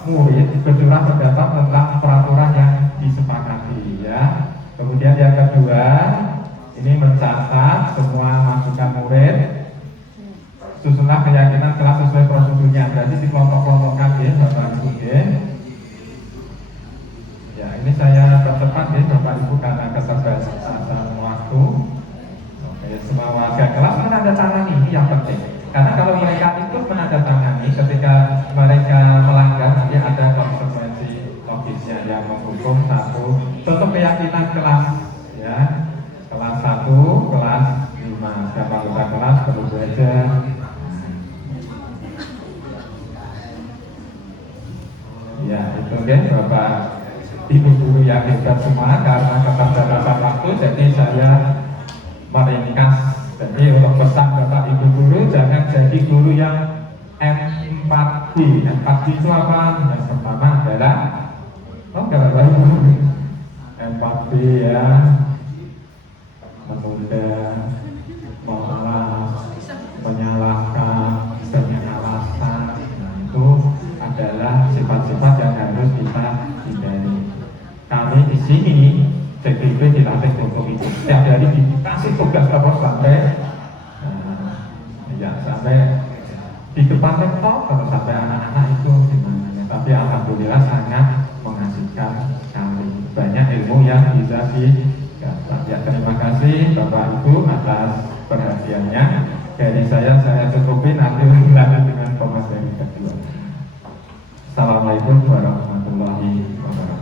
murid bercurah pendapat tentang peraturan yang disepakati, ya. Kemudian yang kedua, ini mencatat semua masukan murid. Susunlah keyakinan kelas sesuai prosedurnya. Berarti di kelompok-kelompokkan ya, Bapak Ibu ya. Ya, ini saya percepat ya, Bapak Ibu karena keterbatasan waktu. Oke, semua warga kelas menandatangani, ini yang penting. Karena kalau mereka ikut menandatangani, ketika mereka melanggar nanti ada konsekuensi logisnya yang menghukum satu. Contoh keyakinan kelas, ya, kelas 1, kelas 5. Siapa anggota kelas perlu belajar. Ya, itu kan Bapak Ibu guru yang hebat semua karena keterbatasan waktu, jadi saya meringkas. Jadi untuk pesan Bapak Ibu guru, jangan jadi guru yang M4B. M4B itu apa? Yang pertama adalah M4B ya, menunda, mengalah, menyalahkan, alasan. Nah, itu adalah sifat-sifat yang harus kita hindari. Kami di sini CGP dilatih untuk itu. Setiap hari dikasih tugas terus sampai sampai di depan laptop terus sampai anak-anak itu gimana. Tapi alhamdulillah sangat mengasihkan sekali. Banyak ilmu yang bisa didapat. Ya, terima kasih Bapak Ibu atas perhatiannya. Dari saya cukupi, nanti lanjut dengan pemateri kedua. Assalamualaikum warahmatullahi wabarakatuh.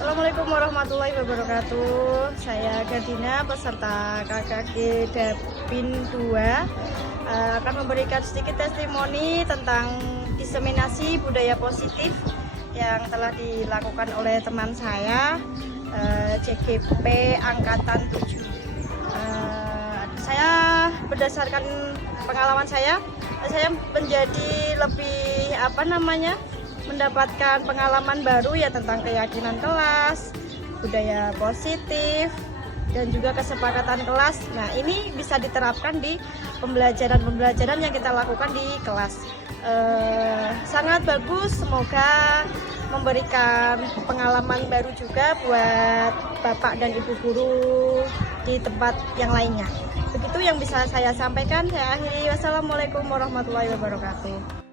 Assalamualaikum warahmatullahi wabarakatuh. Saya Gardina, peserta KKG Dapin 2, akan memberikan sedikit testimoni tentang diseminasi budaya positif yang telah dilakukan oleh teman saya, CGP Angkatan 7. Saya berdasarkan pengalaman saya menjadi lebih mendapatkan pengalaman baru ya tentang keyakinan kelas, budaya positif, dan juga kesepakatan kelas. Nah, ini bisa diterapkan di pembelajaran yang kita lakukan di kelas. Sangat bagus, semoga memberikan pengalaman baru juga buat Bapak dan Ibu guru di tempat yang lainnya. Begitu yang bisa saya sampaikan. Saya akhiri. Wassalamualaikum warahmatullahi wabarakatuh.